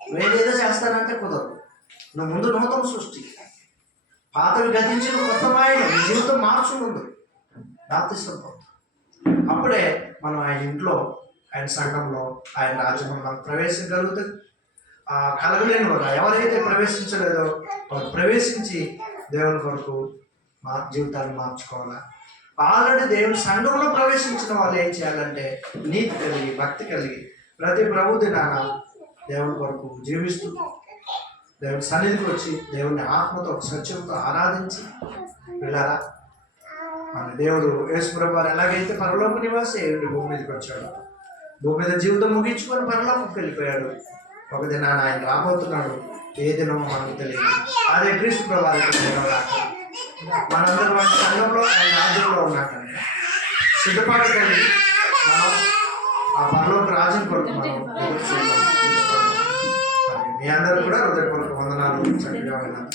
వేరేదో చేస్తానంటే కుదరదు. నువ్వు ముందు నూతన సృష్టి, పాతవి గతించిన కొత్త మాయలు నీ జీవితం మార్చు ముందు బాప్తిసం పొందు. అప్పుడే మనం ఆయన ఇంట్లో, ఆయన సంఘంలో, ఆయన రాజ్యంలో మనం ప్రవేశించగలుగుతుంది. కలగలేని వారు ఎవరైతే ప్రవేశించలేదో వారు ప్రవేశించి దేవుని కొరకు మా జీవితాన్ని మార్చుకోవాలా. ఆల్రెడీ దేవుని సంఘంలో ప్రవేశించిన వాళ్ళు ఏం చేయాలంటే నీతి కలిగి, భక్తి కలిగి ప్రతి ప్రభు దినాన దేవుని కొరకు జీవిస్తూ దేవుని సన్నిధికి వచ్చి దేవుని ఆత్మతో సత్యంతో ఆరాధించి వెళ్ళారా. మన దేవుడు యేసుప్రభువు వారు ఎలాగైతే పరలోక నివాసి భూమి మీదకి వచ్చాడు, భూమి మీద జీవితం ముగించుకొని పరలోకంకి వెళ్ళిపోయాడు. ఒక దినాన ఆయన రాబోతున్నాడు. ఏ దినమో మనకు తెలియదు. అదే క్రీస్తు ప్రభువు మనందరం మన సంఘంలో ఆయన రాజ్యంలో ఉన్నాకంటే సిద్ధపాటు కలిగి మనం ఆ పరలోక రాజ్యం కొరకు మనం మీ అందరూ కూడా హృదయపూర్వక వందనాలు. చక్కగా విన్నారు.